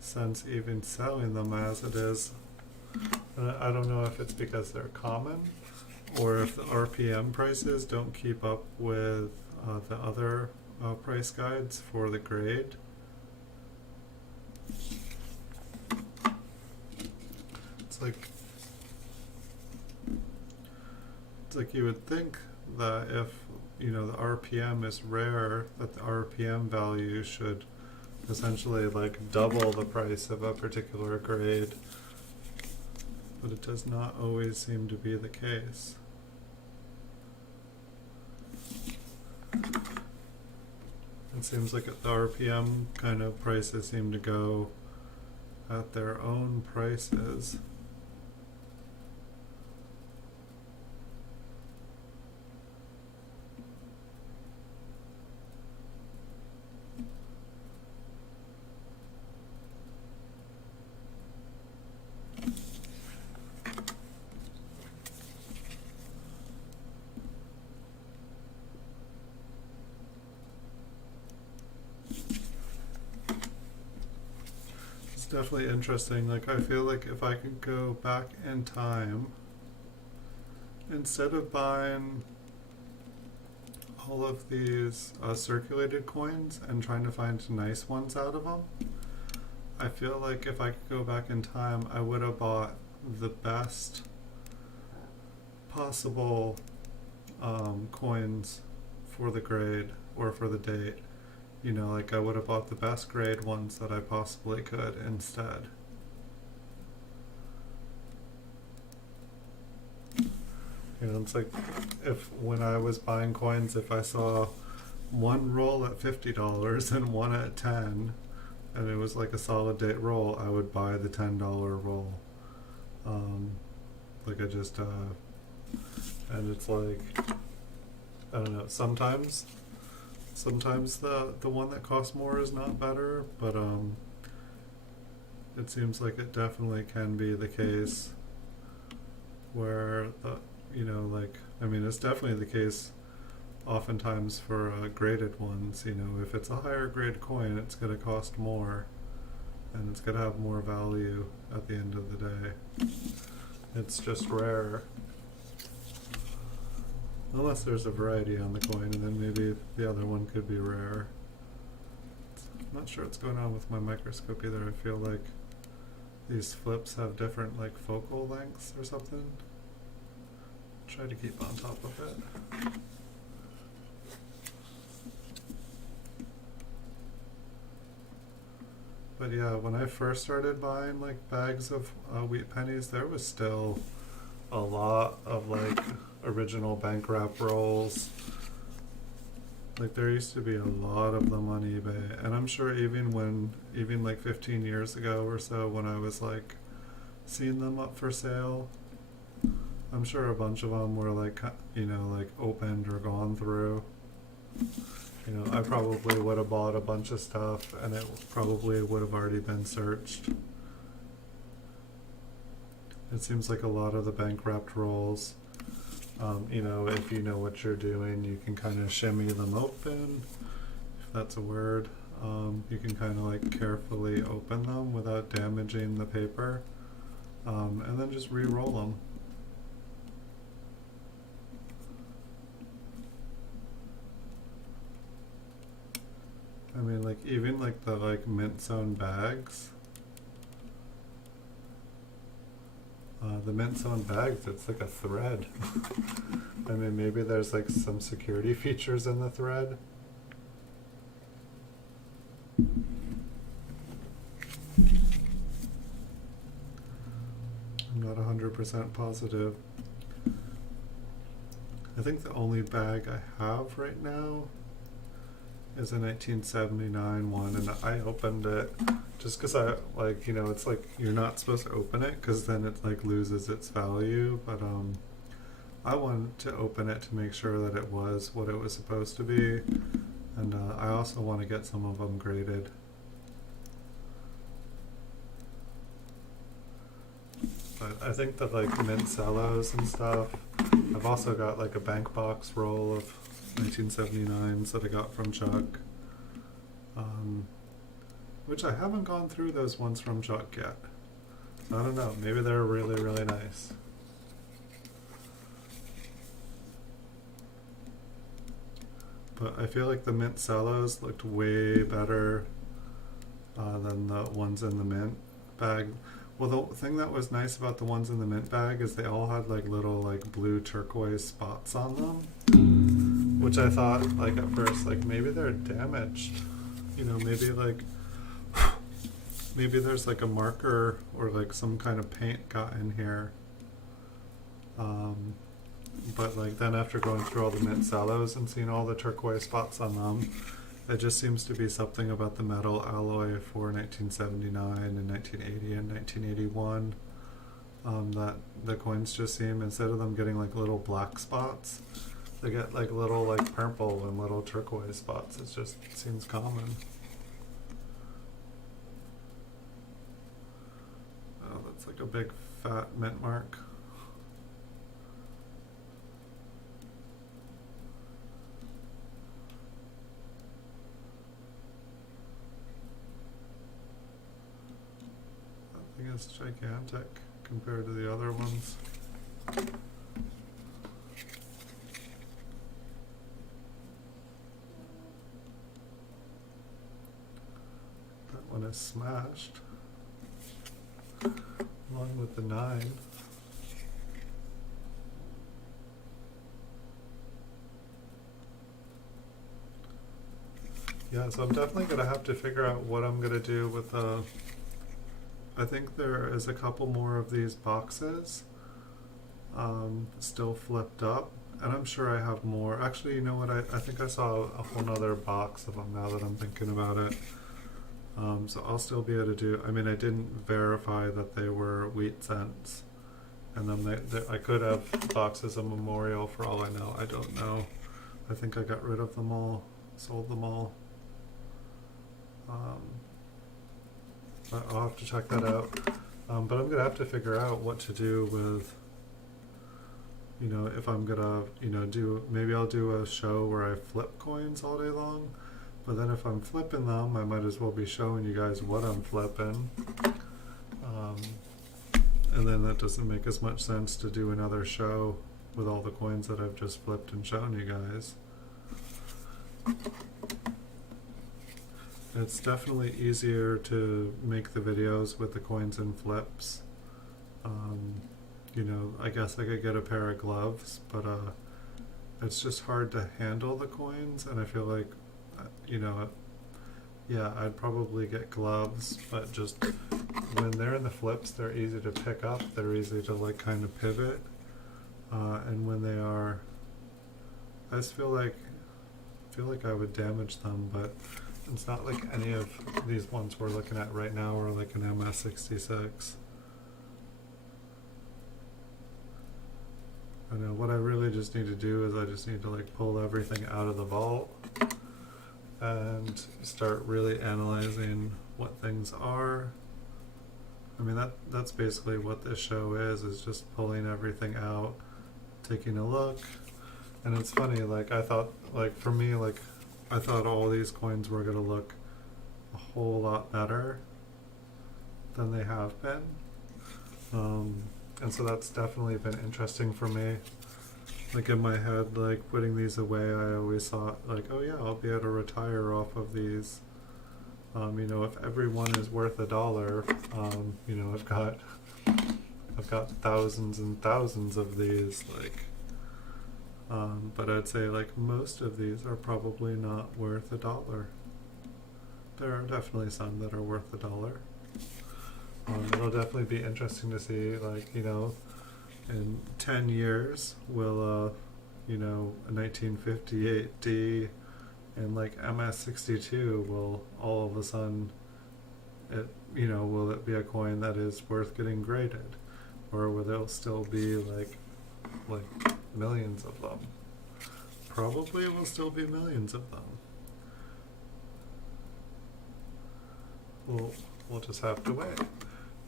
sense even selling them as it is. I don't know if it's because they're common or if the RPM prices don't keep up with the other price guides for the grade. It's like you would think that if, you know, the RPM is rare, that the RPM value should essentially like double the price of a particular grade, but it does not always seem to be the case. It seems like the RPM kind of prices seem to go at their own prices. Definitely interesting. Like I feel like if I could go back in time, instead of buying all of these circulated coins and trying to find nice ones out of them, I feel like if I could go back in time, I would have bought the best possible coins for the grade or for the date. You know, like I would have bought the best grade ones that I possibly could instead. You know, it's like if when I was buying coins, if I saw one roll at $50 and one at 10, and it was like a solid date roll, I would buy the $10 roll. Like I just, and it's like, I don't know, sometimes the one that costs more is not better, but it seems like it definitely can be the case where the, you know, like, I mean, it's definitely the case oftentimes for graded ones. You know, if it's a higher grade coin, it's going to cost more and it's going to have more value at the end of the day. It's just rare. Unless there's a variety on the coin, and then maybe the other one could be rare. I'm not sure what's going on with my microscope either. I feel like these flips have different like focal lengths or something. Try to keep on top of it. But yeah, when I first started buying like bags of wheat pennies, there was still a lot of like original bank wrap rolls. Like there used to be a lot of them on eBay, and I'm sure even like 15 years ago or so, when I was like seeing them up for sale, I'm sure a bunch of them were like, you know, like opened or gone through. You know, I probably would have bought a bunch of stuff and it probably would have already been searched. It seems like a lot of the bank wrapped rolls, you know, if you know what you're doing, you can kind of shimmy them open, if that's a word. You can kind of like carefully open them without damaging the paper, and then just re-roll them. I mean, like even like the like mint zone bags. The mint zone bags, it's like a thread. I mean, maybe there's like some security features in the thread, not 100% positive. I think the only bag I have right now is a 1979 one, and I opened it just because I, like, you know, it's like you're not supposed to open it because then it like loses its value, but I wanted to open it to make sure that it was what it was supposed to be, and I also want to get some of them graded. But I think that like mint cellos and stuff, I've also got like a bank box roll of 1979s that I got from Chuck, which I haven't gone through those ones from Chuck yet. I don't know, maybe they're really, really nice. But I feel like the mint cellos looked way better than the ones in the mint bag. Well, the thing that was nice about the ones in the mint bag is they all had like little like blue turquoise spots on them, which I thought like at first like maybe they're damaged, you know, maybe like maybe there's like a marker or like some kind of paint got in here. But like then after going through all the mint cellos and seeing all the turquoise spots on them, it just seems to be something about the metal alloy for 1979 and 1980 and 1981 that the coins just seem, instead of them getting like little black spots, they get like little like purple and little turquoise spots. It just seems common. Oh, that's like a big fat mint mark. I think it's gigantic compared to the other ones. That one is smashed, along with the 9. Yeah, so I'm definitely going to have to figure out what I'm going to do with the... I think there is a couple more of these boxes still flipped up, and I'm sure I have more. Actually, you know what, I think I saw a whole nother box of them now that I'm thinking about it. So I'll still be able to do, I mean, I didn't verify that they were wheat cents, and then I could have boxes of Memorial for all I know. I don't know. I think I got rid of them all, sold them all. But I'll have to check that out. But I'm going to have to figure out what to do with, you know, if I'm going to, you know, maybe I'll do a show where I flip coins all day long. But then if I'm flipping them, I might as well be showing you guys what I'm flipping. And then that doesn't make as much sense to do another show with all the coins that I've just flipped and shown you guys. It's definitely easier to make the videos with the coins and flips. You know, I guess I could get a pair of gloves, but it's just hard to handle the coins, and I feel like, you know, yeah, I'd probably get gloves, but just when they're in the flips, they're easy to pick up, they're easy to like kind of pivot, and when they are, I just feel like I would damage them, but it's not like any of these ones we're looking at right now are like an MS66. I know what I really just need to do is I just need to like pull everything out of the vault and start really analyzing what things are. I mean, that's basically what this show is just pulling everything out, taking a look. And it's funny, like I thought, like for me, like I thought all these coins were going to look a whole lot better than they have been. And so that's definitely been interesting for me. Like in my head, like putting these away, I always thought like, oh yeah, I'll be able to retire off of these. You know, if every one is worth $1, you know, I've got thousands and thousands of these, like, but I'd say like most of these are probably not worth $1. There are definitely some that are worth $1. It'll definitely be interesting to see, like, you know, in 10 years, will, you know, a 1958D and like MS62 will all of a sudden, it, you know, will it be a coin that is worth getting graded? Or will there still be like millions of them? Probably will still be millions of them. We'll just have to wait.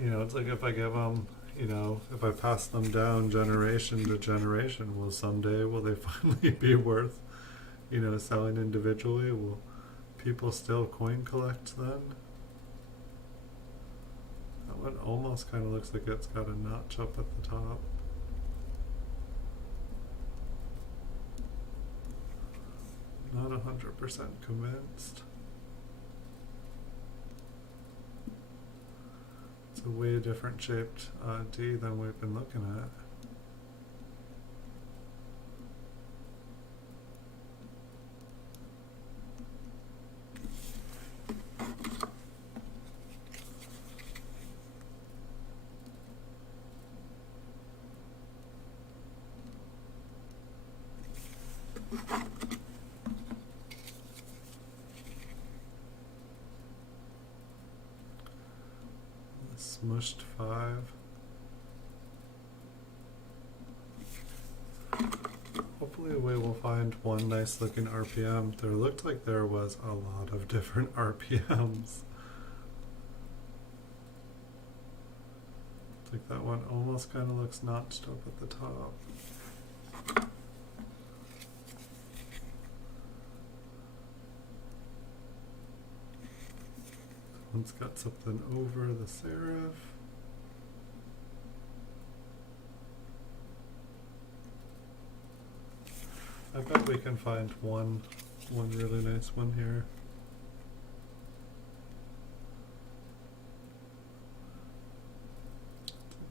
You know, it's like if I give them, you know, if I pass them down generation to generation, will someday, will they finally be worth, you know, selling individually? Will people still coin collect then? That one almost kind of looks like it's got a notch up at the top. Not 100% convinced. It's a way different shaped D than we've been looking at. Smushed 5. Hopefully we will find one nice looking RPM. There looked like there was a lot of different RPMs. Like that one almost kind of looks notched up at the top. One's got something over the serif. I bet we can find one really nice one here.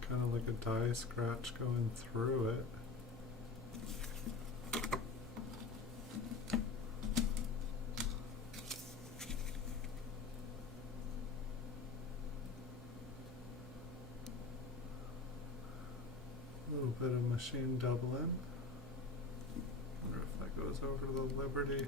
Kind of like a die scratch going through it. A little bit of machine doubling. Wonder if that goes over the Liberty.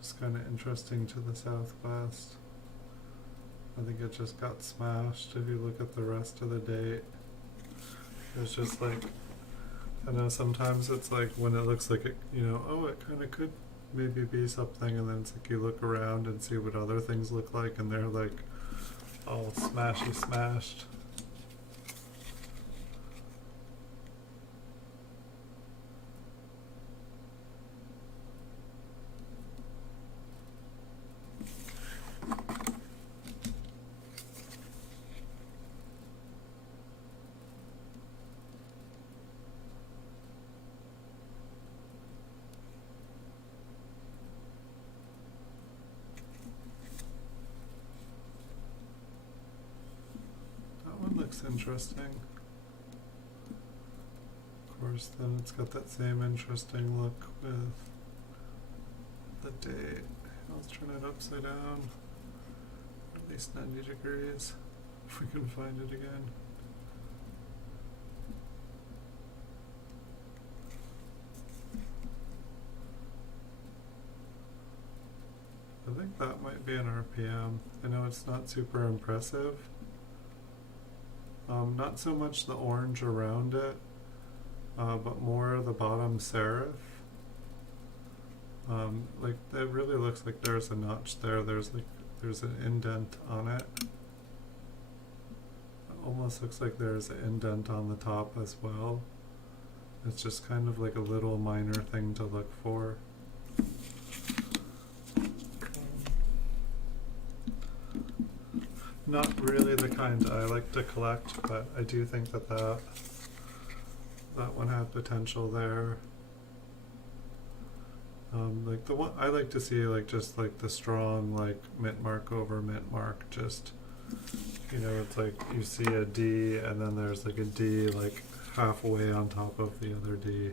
It's kind of interesting to the southwest. I think it just got smashed. If you look at the rest of the date, it's just like, I know sometimes it's like when it looks like it, you know, oh, it kind of could maybe be something, and then it's like you look around and see what other things look like, and they're like all smashy smashed. Looks interesting. Of course, then it's got that same interesting look with the date. Let's turn it upside down, or at least 90 degrees, if we can find it again. I think that might be an RPM. I know it's not super impressive. Not so much the orange around it, but more the bottom serif. Like it really looks like there's a notch there. There's an indent on it. It almost looks like there's an indent on the top as well. It's just kind of like a little minor thing to look for. Not really the kind I like to collect, but I do think that that one had potential there. Like the one I like to see, like just like the strong like mint mark over mint mark, just, you know, it's like you see a D and then there's like a D like halfway on top of the other D.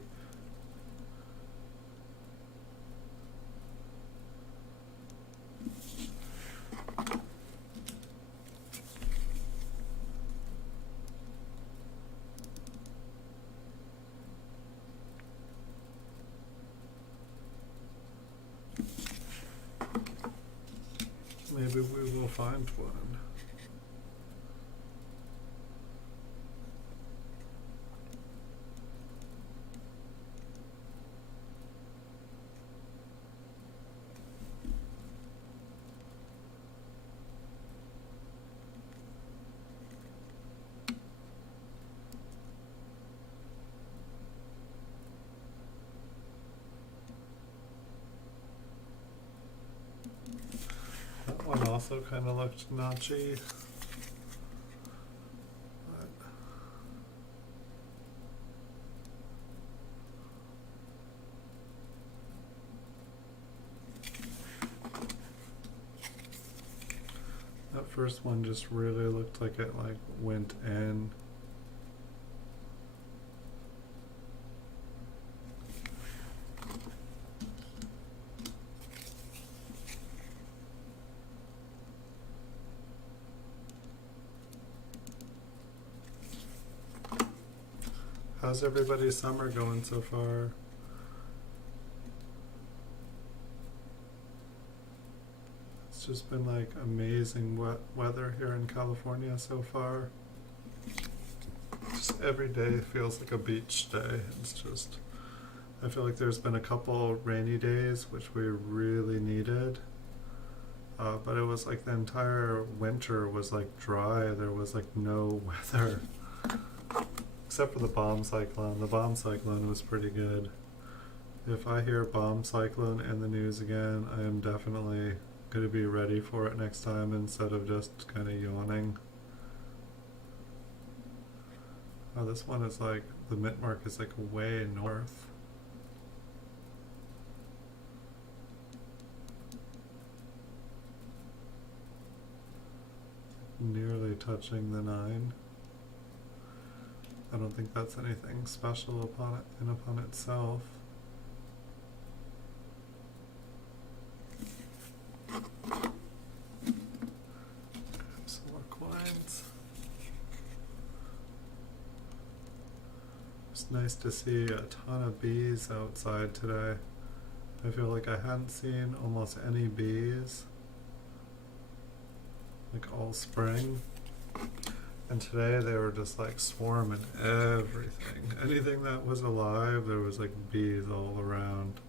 Maybe we will find one. That one also kind of looked notchy. That first one just really looked like it like went in. How's everybody's summer going so far? It's just been like amazing wet weather here in California so far. Just every day feels like a beach day. It's just, I feel like there's been a couple rainy days which we really needed. But it was like the entire winter was like dry. There was like no weather. Except for the bomb cyclone. The bomb cyclone was pretty good. If I hear bomb cyclone in the news again, I am definitely going to be ready for it next time instead of just kind of yawning. Oh, this one is like, the mint mark is like way north. Nearly touching the 9. I don't think that's anything special upon it in upon itself. Some more coins. It's nice to see a ton of bees outside today. I feel like I hadn't seen almost any bees like all spring. And today they were just like swarming everything. Anything that was alive, there was like bees all around.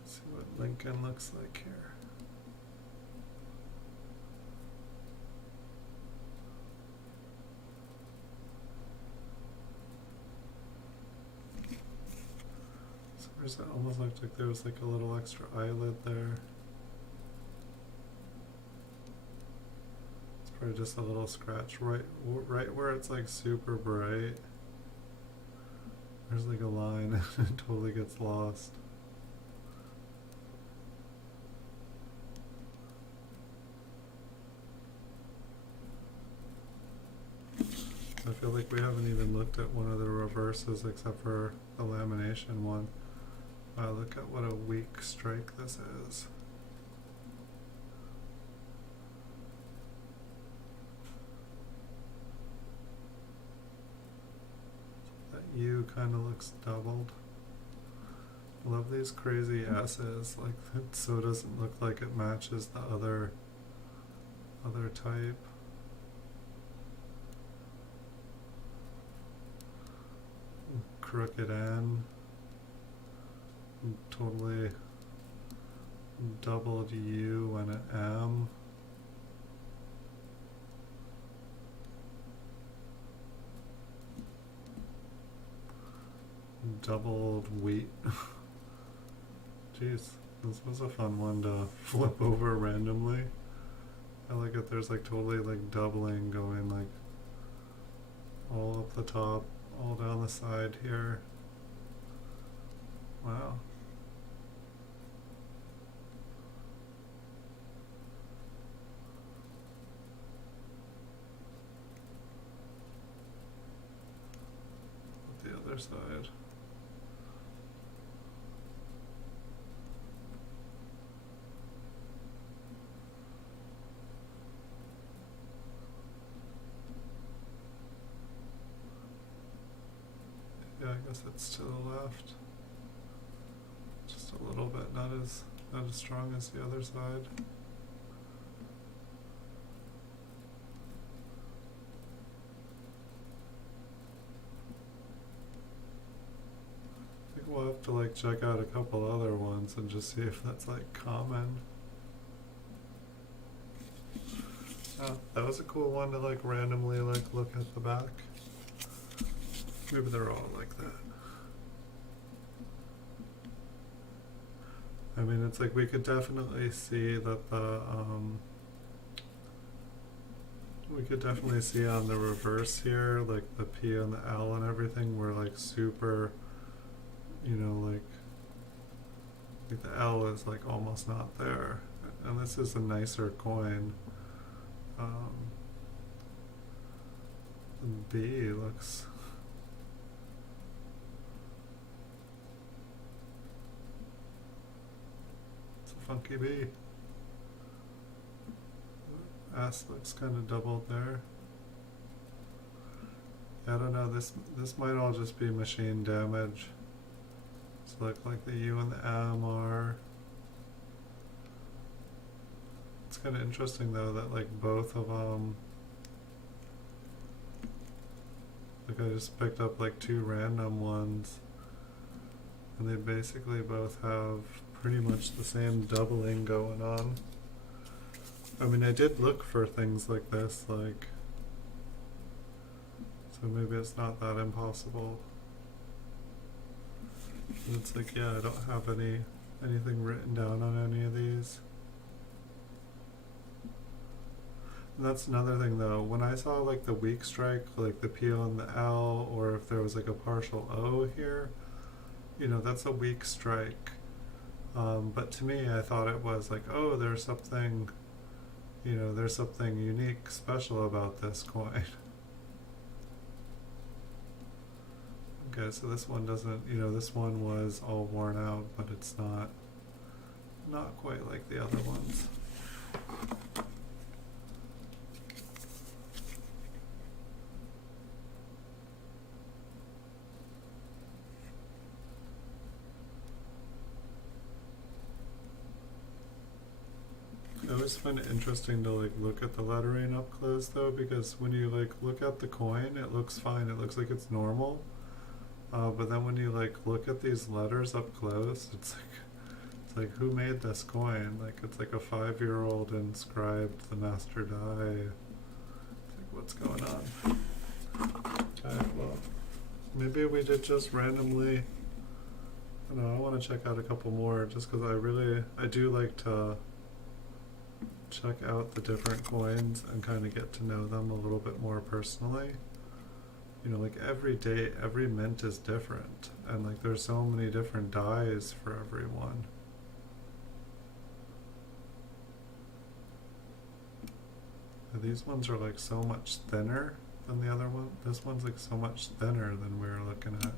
Let's see what Lincoln looks like here. It almost looked like there was like a little extra eyelid there. It's probably just a little scratch right where it's like super bright. There's like a line and it totally gets lost. I feel like we haven't even looked at one of the reverses except for the lamination one. Wow, look at what a weak strike this is. That U kind of looks doubled. Love these crazy S's, like it so doesn't look like it matches the other type. Crooked N. Totally doubled U and an M. doubled wheat. Jeez, this was a fun one to flip over randomly. I like it, there's like totally like doubling going like all up the top, all down the side here. Wow. The other side. Yeah, I guess it's to the left. Just a little bit, not as strong as the other side. I think we'll have to like check out a couple other ones and just see if that's like common. Oh, that was a cool one to like randomly like look at the back. Maybe they're all like that. I mean, it's like we could definitely see that the we could definitely see on the reverse here, like the P and the L and everything were like super, you know, like the L is like almost not there. And this is a nicer coin. The B looks funky B. S looks kind of doubled there. I don't know, this might all just be machine damage. So like the U and the M are. It's kind of interesting though that like both of them, like I just picked up like two random ones and they basically both have pretty much the same doubling going on. I mean, I did look for things like this, like, so maybe it's not that impossible. And it's like, yeah, I don't have anything written down on any of these. And that's another thing though, when I saw like the weak strike, like the P on the L, or if there was like a partial O here, you know, that's a weak strike. But to me, I thought it was like, oh, there's something, you know, there's something unique, special about this coin. Okay, so this one doesn't, you know, this one was all worn out, but it's not quite like the other ones. I always find it interesting to like look at the lettering up close though, because when you like look at the coin, it looks fine, it looks like it's normal. But then when you like look at these letters up close, it's like who made this coin? Like it's like a 5-year-old inscribed the master die. It's like what's going on? Okay, well, maybe we did just randomly. I don't know, I want to check out a couple more just because I do like to check out the different coins and kind of get to know them a little bit more personally. You know, like every day, every mint is different, and like there's so many different dies for everyone. And these ones are like so much thinner than the other one. This one's like so much thinner than we were looking at.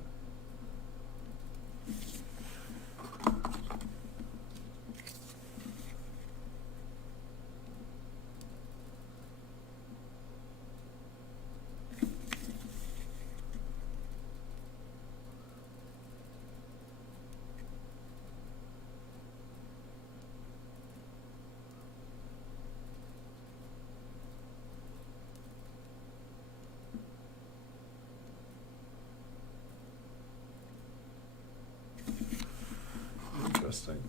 Interesting.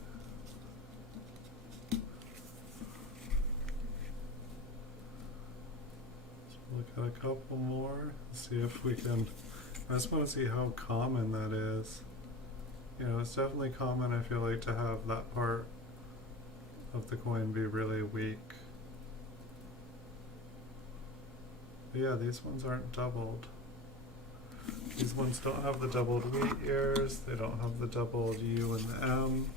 Let's look at a couple more, see if we can I just want to see how common that is. You know, it's definitely common, I feel like, to have that part of the coin be really weak. But yeah, these ones aren't doubled. These ones don't have the doubled wheat ears, they don't have the doubled U and the M.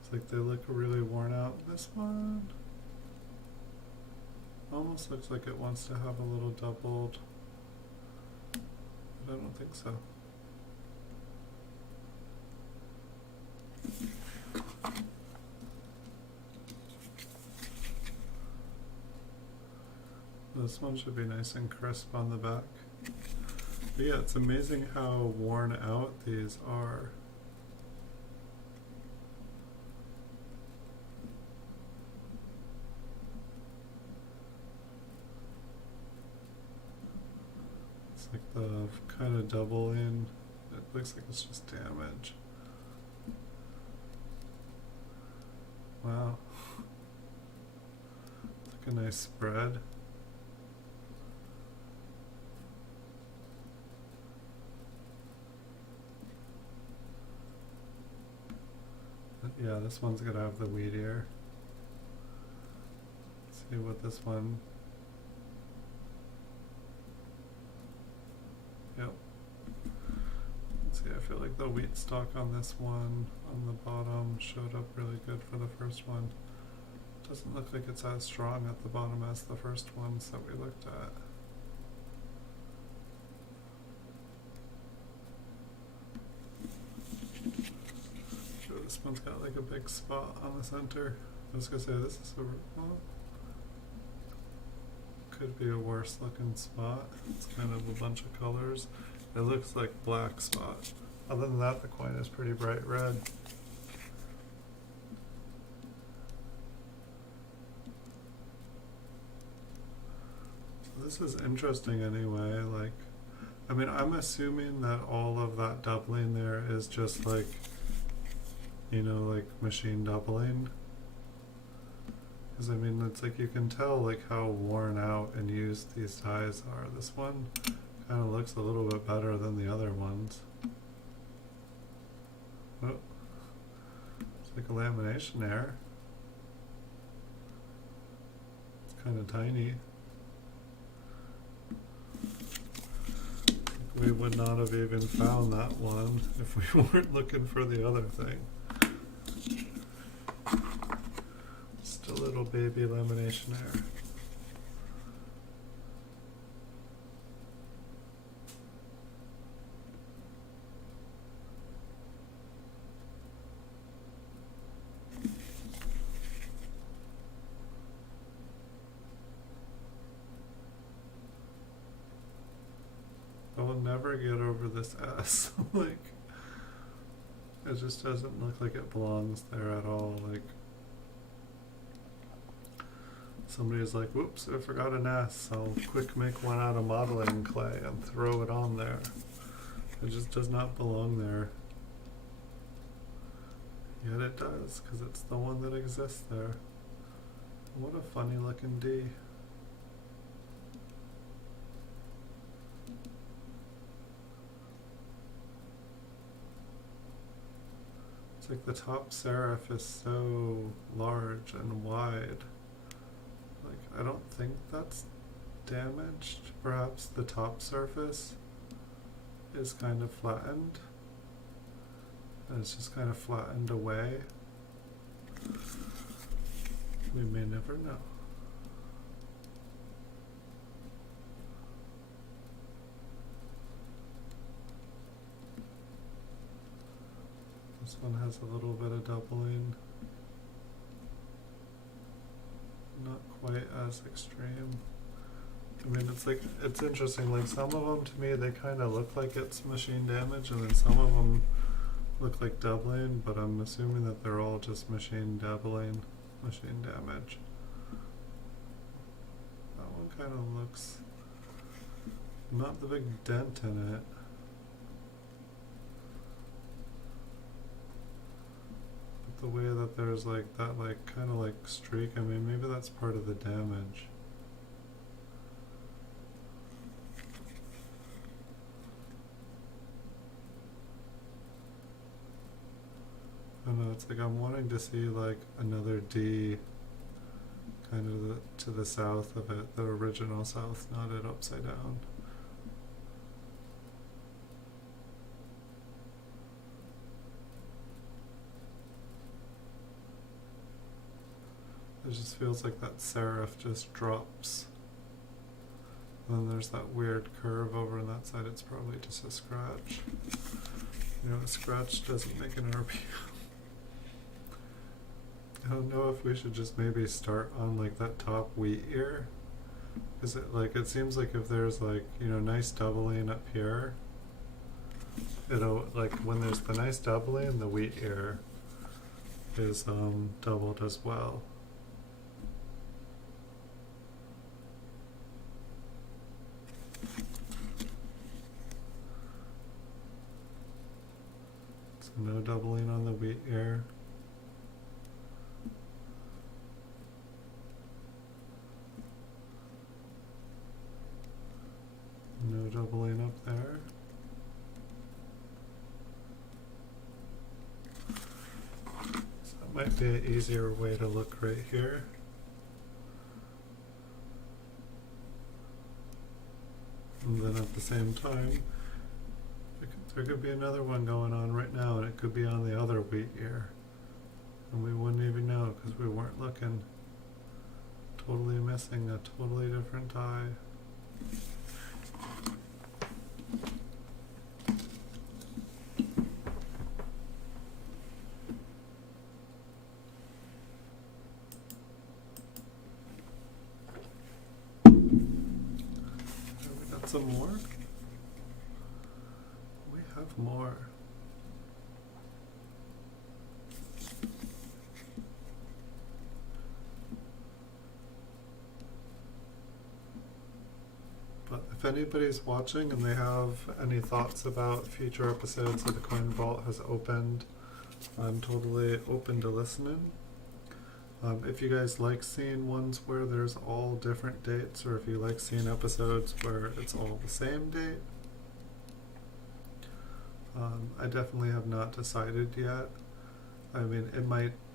It's like they look really worn out. This one almost looks like it wants to have a little doubled, but I don't think so. This one should be nice and crisp on the back. But yeah, it's amazing how worn out these are. It's like the kind of double in. It looks like it's just damage. Wow. It's like a nice spread. Yeah, this one's gonna have the wheat ear. Let's see what this one. Yep. Let's see, I feel like the wheat stock on this one on the bottom showed up really good for the first one. Doesn't look like it's as strong at the bottom as the first ones that we looked at. This one's got like a big spot on the center. I was gonna say this is a, well, could be a worse looking spot. It's kind of a bunch of colors. It looks like black spot. Other than that, the coin is pretty bright red. So this is interesting anyway. Like, I mean, I'm assuming that all of that doubling there is just like, you know, like machine doubling. Because I mean, it's like you can tell like how worn out and used these dies are. This one kind of looks a little bit better than the other ones. Oh, it's like a lamination error. It's kind of tiny. We would not have even found that one if we weren't looking for the other thing. Just a little baby lamination error. I will never get over this S. Like, it just doesn't look like it belongs there at all. Like, somebody's like, whoops, I forgot an S. I'll quick make one out of modeling clay and throw it on there. It just does not belong there. Yet it does, because it's the one that exists there. What a funny looking D. It's like the top serif is so large and wide. Like, I don't think that's damaged. Perhaps the top surface is kind of flattened. And it's just kind of flattened away. We may never know. This one has a little bit of doubling. Not quite as extreme. I mean, it's like, it's interesting, like some of them to me, they kind of look like it's machine damage, and then some of them look like doubling, but I'm assuming that they're all just machine doubling, machine damage. That one kind of looks not the big dent in it. But the way that there's like that like kind of like streak, I mean maybe that's part of the damage. I don't know, it's like I'm wanting to see like another D kind of to the south of it, the original south, not it upside down. It just feels like that serif just drops. And then there's that weird curve over on that side. It's probably just a scratch. You know, a scratch doesn't make an RP. I don't know if we should just maybe start on like that top wheat ear. Is it like, it seems like if there's like, you know, nice doubling up here, it'll like when there's the nice doubling, the wheat ear is doubled as well. So no doubling on the wheat ear. No doubling up there. So that might be an easier way to look right here. And then at the same time, there could be another one going on right now, and it could be on the other wheat ear. And we wouldn't even know because we weren't looking. Totally missing a totally different die. Some more? We have more. But if anybody's watching and they have any thoughts about future episodes that the Coin Vault has opened, I'm totally open to listening. If you guys like seeing ones where there's all different dates, or if you like seeing episodes where it's all the same date, I definitely have not decided yet. I mean,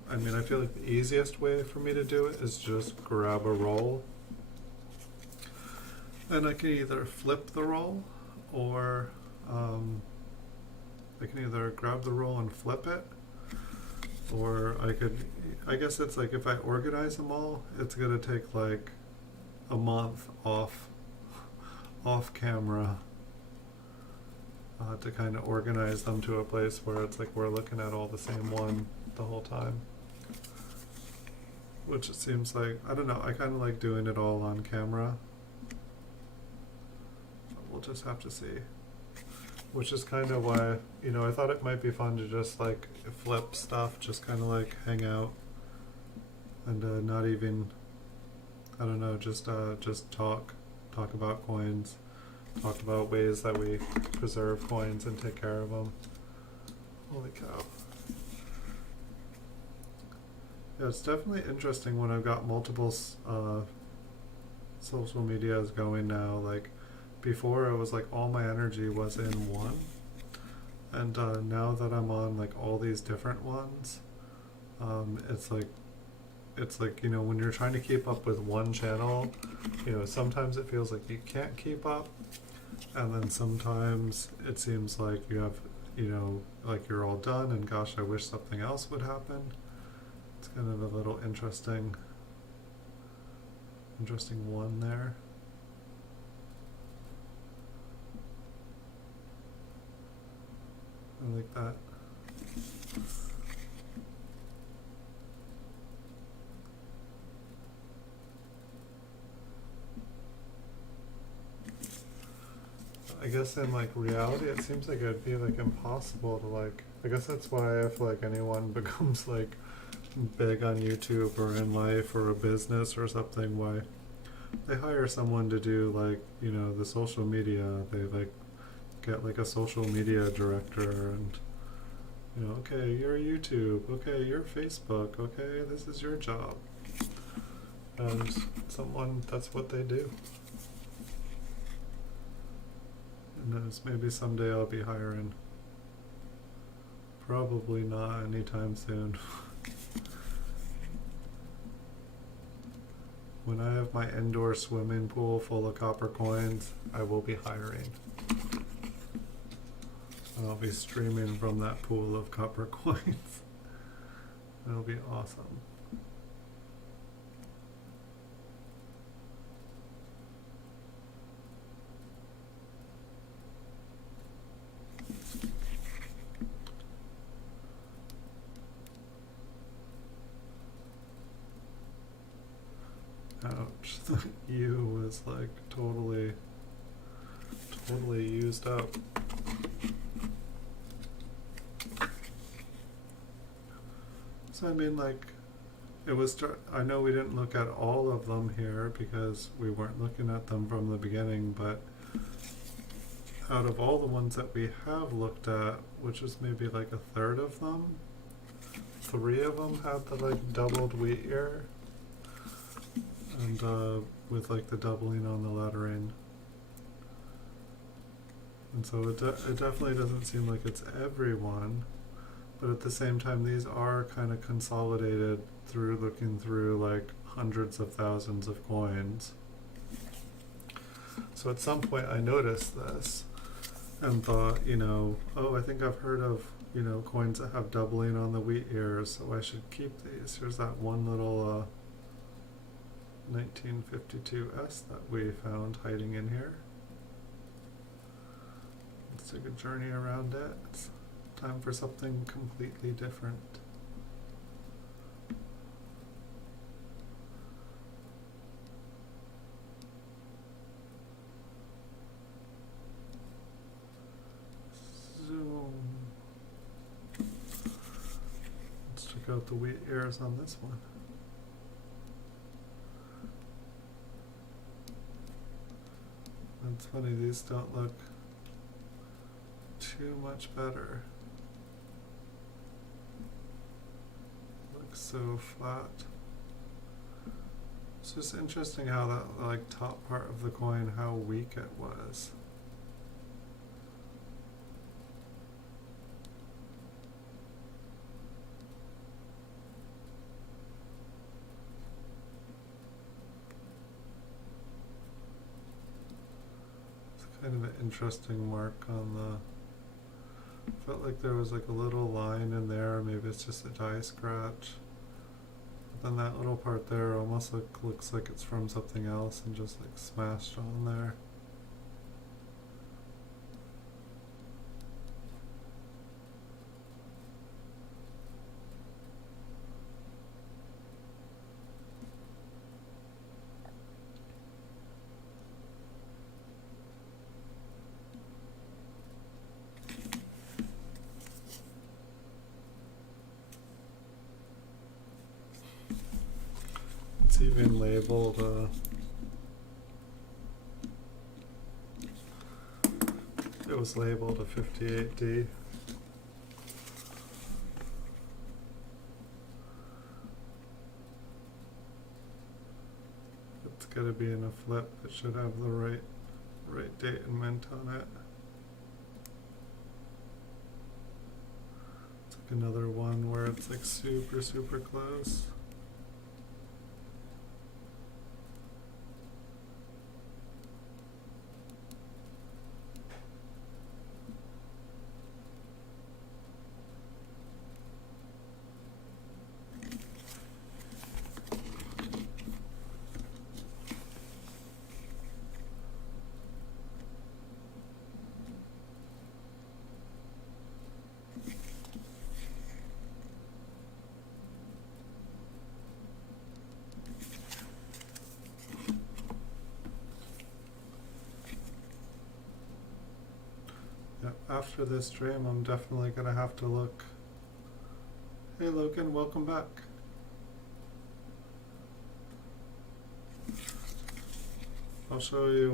I feel like the easiest way for me to do it is just grab a roll. And I can either flip the roll, or I can either grab the roll and flip it, or I guess it's like if I organize them all, it's gonna take like a month off camera to kind of organize them to a place where it's like we're looking at all the same one the whole time. Which it seems like, I don't know, I kind of like doing it all on camera. But we'll just have to see. Which is kind of why, you know, I thought it might be fun to just like flip stuff, just kind of like hang out and not even, I don't know, just talk about coins, talk about ways that we preserve coins and take care of them. Holy cow. Yeah, it's definitely interesting when I've got multiple social medias going now. Like before it was like all my energy was in one, and now that I'm on like all these different ones, it's like, you know, when you're trying to keep up with one channel, you know, sometimes it feels like you can't keep up, and then sometimes it seems like you have, you know, like you're all done and gosh, I wish something else would happen. It's kind of a little interesting one there. I like that. I guess in like reality it seems like it would be like impossible to like, I guess that's why if like anyone becomes like big on YouTube or in life or a business or something, why they hire someone to do like, you know, the social media. They like get like a social media director and, you know, okay, you're YouTube, okay, you're Facebook, okay, this is your job. And someone, that's what they do. And as maybe someday I'll be hiring. Probably not anytime soon. When I have my indoor swimming pool full of copper coins, I will be hiring. I'll be streaming from that pool of copper coins. It'll be awesome. Ouch. The U was like totally used up. So I mean, like, it was I know we didn't look at all of them here because we weren't looking at them from the beginning, but out of all the ones that we have looked at, which is maybe like a third of them, 3 of them had the like doubled wheat ear, and with like the doubling on the lettering. And so it definitely doesn't seem like it's everyone, but at the same time these are kind of consolidated through looking through like hundreds of thousands of coins. So at some point I noticed this and thought, you know, oh, I think I've heard of, you know, coins that have doubling on the wheat ears, so I should keep these. Here's that one little 1952S that we found hiding in here. Let's take a journey around it. It's time for something completely different. Zoom. Let's check out the wheat ears on this one. It's funny, these don't look too much better. Looks so flat. It's just interesting how that like top part of the coin, how weak it was. Kind of an interesting mark on the, felt like there was like a little line in there, maybe it's just a die scratch. But then that little part there almost looks like it's from something else and just like smashed on there. It's even labeled it was labeled a 58D. It's gotta be in a flip. It should have the right date and mint on it. It's like another one where it's like super close. After this stream, I'm definitely gonna have to look. Hey Logan, welcome back. I'll show you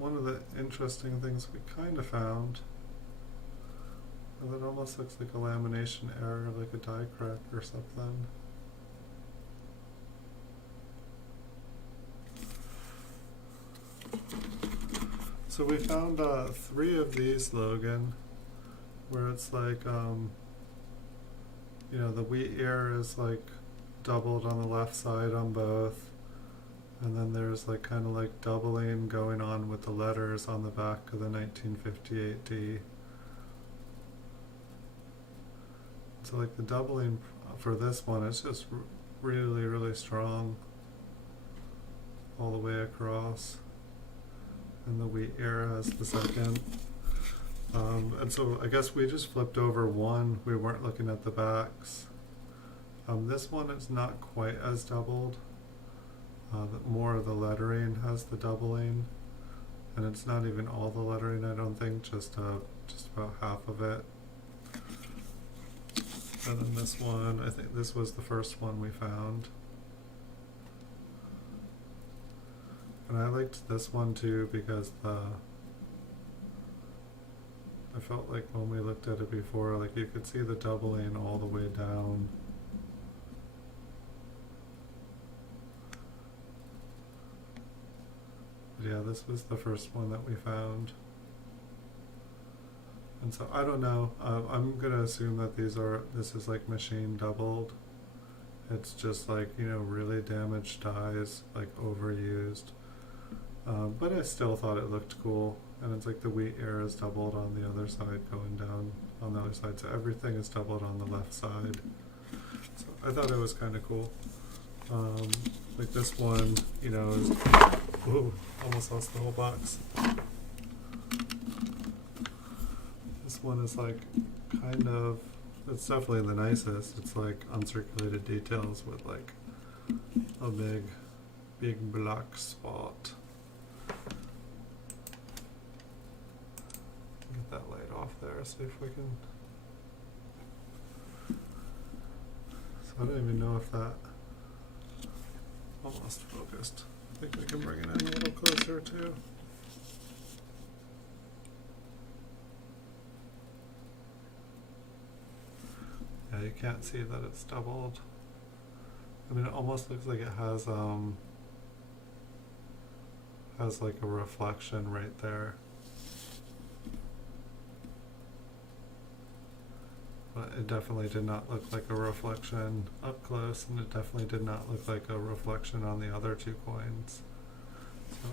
one of the interesting things we kind of found. That almost looks like a lamination error, like a die crack or something. So we found 3 of these, Logan, where it's like, you know, the wheat ear is like doubled on the left side on both. And then there's like kind of like doubling going on with the letters on the back of the 1958D. So like the doubling for this one is just really, really strong all the way across. And the wheat ear has the second. And so I guess we just flipped over one. We weren't looking at the backs. This one is not quite as doubled. More of the lettering has the doubling. And it's not even all the lettering, I don't think, just about half of it. And then this one, I think this was the first one we found. And I liked this one too because I felt like when we looked at it before, like you could see the doubling all the way down. But yeah, this was the first one that we found. And so I don't know, I'm gonna assume that this is like machine doubled. It's just like, you know, really damaged dies, like overused. But I still thought it looked cool. And it's like the wheat ear is doubled on the other side going down on the other side. So everything is doubled on the left side. So I thought it was kind of cool. Like this one, you know, is, ooh, almost lost the whole box. This one is like kind of, it's definitely the nicest. It's like uncirculated details with like a big black spot. Get that light off there, see if we can. So I don't even know if that almost focused. I think we can bring it in a little closer too. Yeah, you can't see that it's doubled. I mean, it almost looks like it has like a reflection right there. But it definitely did not look like a reflection up close, and it definitely did not look like a reflection on the other 2 coins. So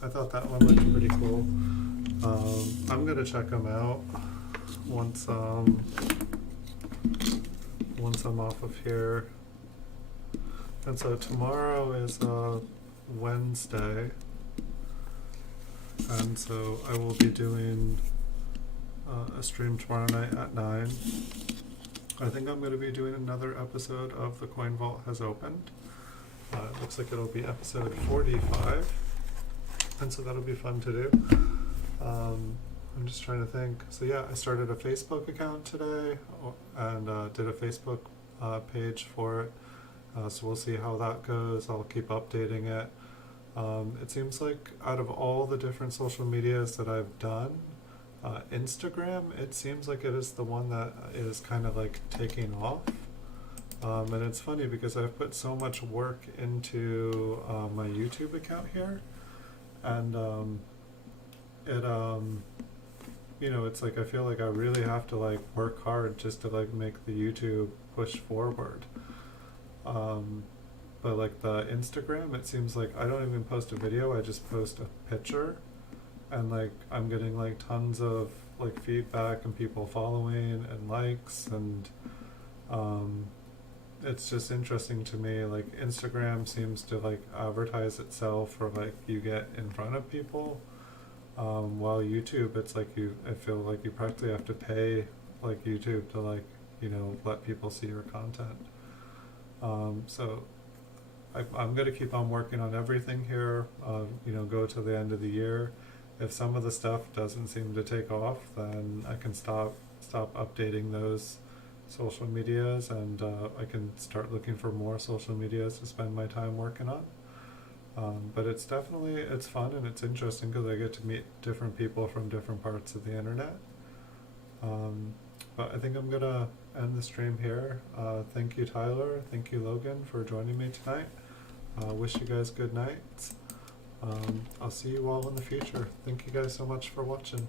I thought that one looked pretty cool. I'm gonna check them out once I'm off of here. And so tomorrow is Wednesday, and so I will be doing a stream tomorrow night at 9. I think I'm going to be doing another episode of The Coin Vault Has Opened. It looks like it'll be episode 45, and so that'll be fun to do. I'm just trying to think. So yeah, I started a Facebook account today and did a Facebook page for it. So we'll see how that goes. I'll keep updating it. It seems like out of all the different social medias that I've done, Instagram, it seems like it is the one that is kind of like taking off. And it's funny because I've put so much work into my YouTube account here, and you know, it's like I feel like I really have to like work hard just to like make the YouTube push forward. But like the Instagram, it seems like I don't even post a video, I just post a picture, and like I'm getting like tons of like feedback and people following and likes, and it's just interesting to me. Like Instagram seems to like advertise itself, or like you get in front of people, while YouTube, it's like I feel like you practically have to pay like YouTube to like, you know, let people see your content. So I'm going to keep on working on everything here, you know, go to the end of the year. If some of the stuff doesn't seem to take off, then I can stop updating those social medias, and I can start looking for more social medias to spend my time working on. But it's definitely, it's fun and it's interesting because I get to meet different people from different parts of the internet. But I think I'm gonna end the stream here. Thank you, Tyler. Thank you, Logan, for joining me tonight. Wish you guys good nights. I'll see you all in the future. Thank you guys so much for watching.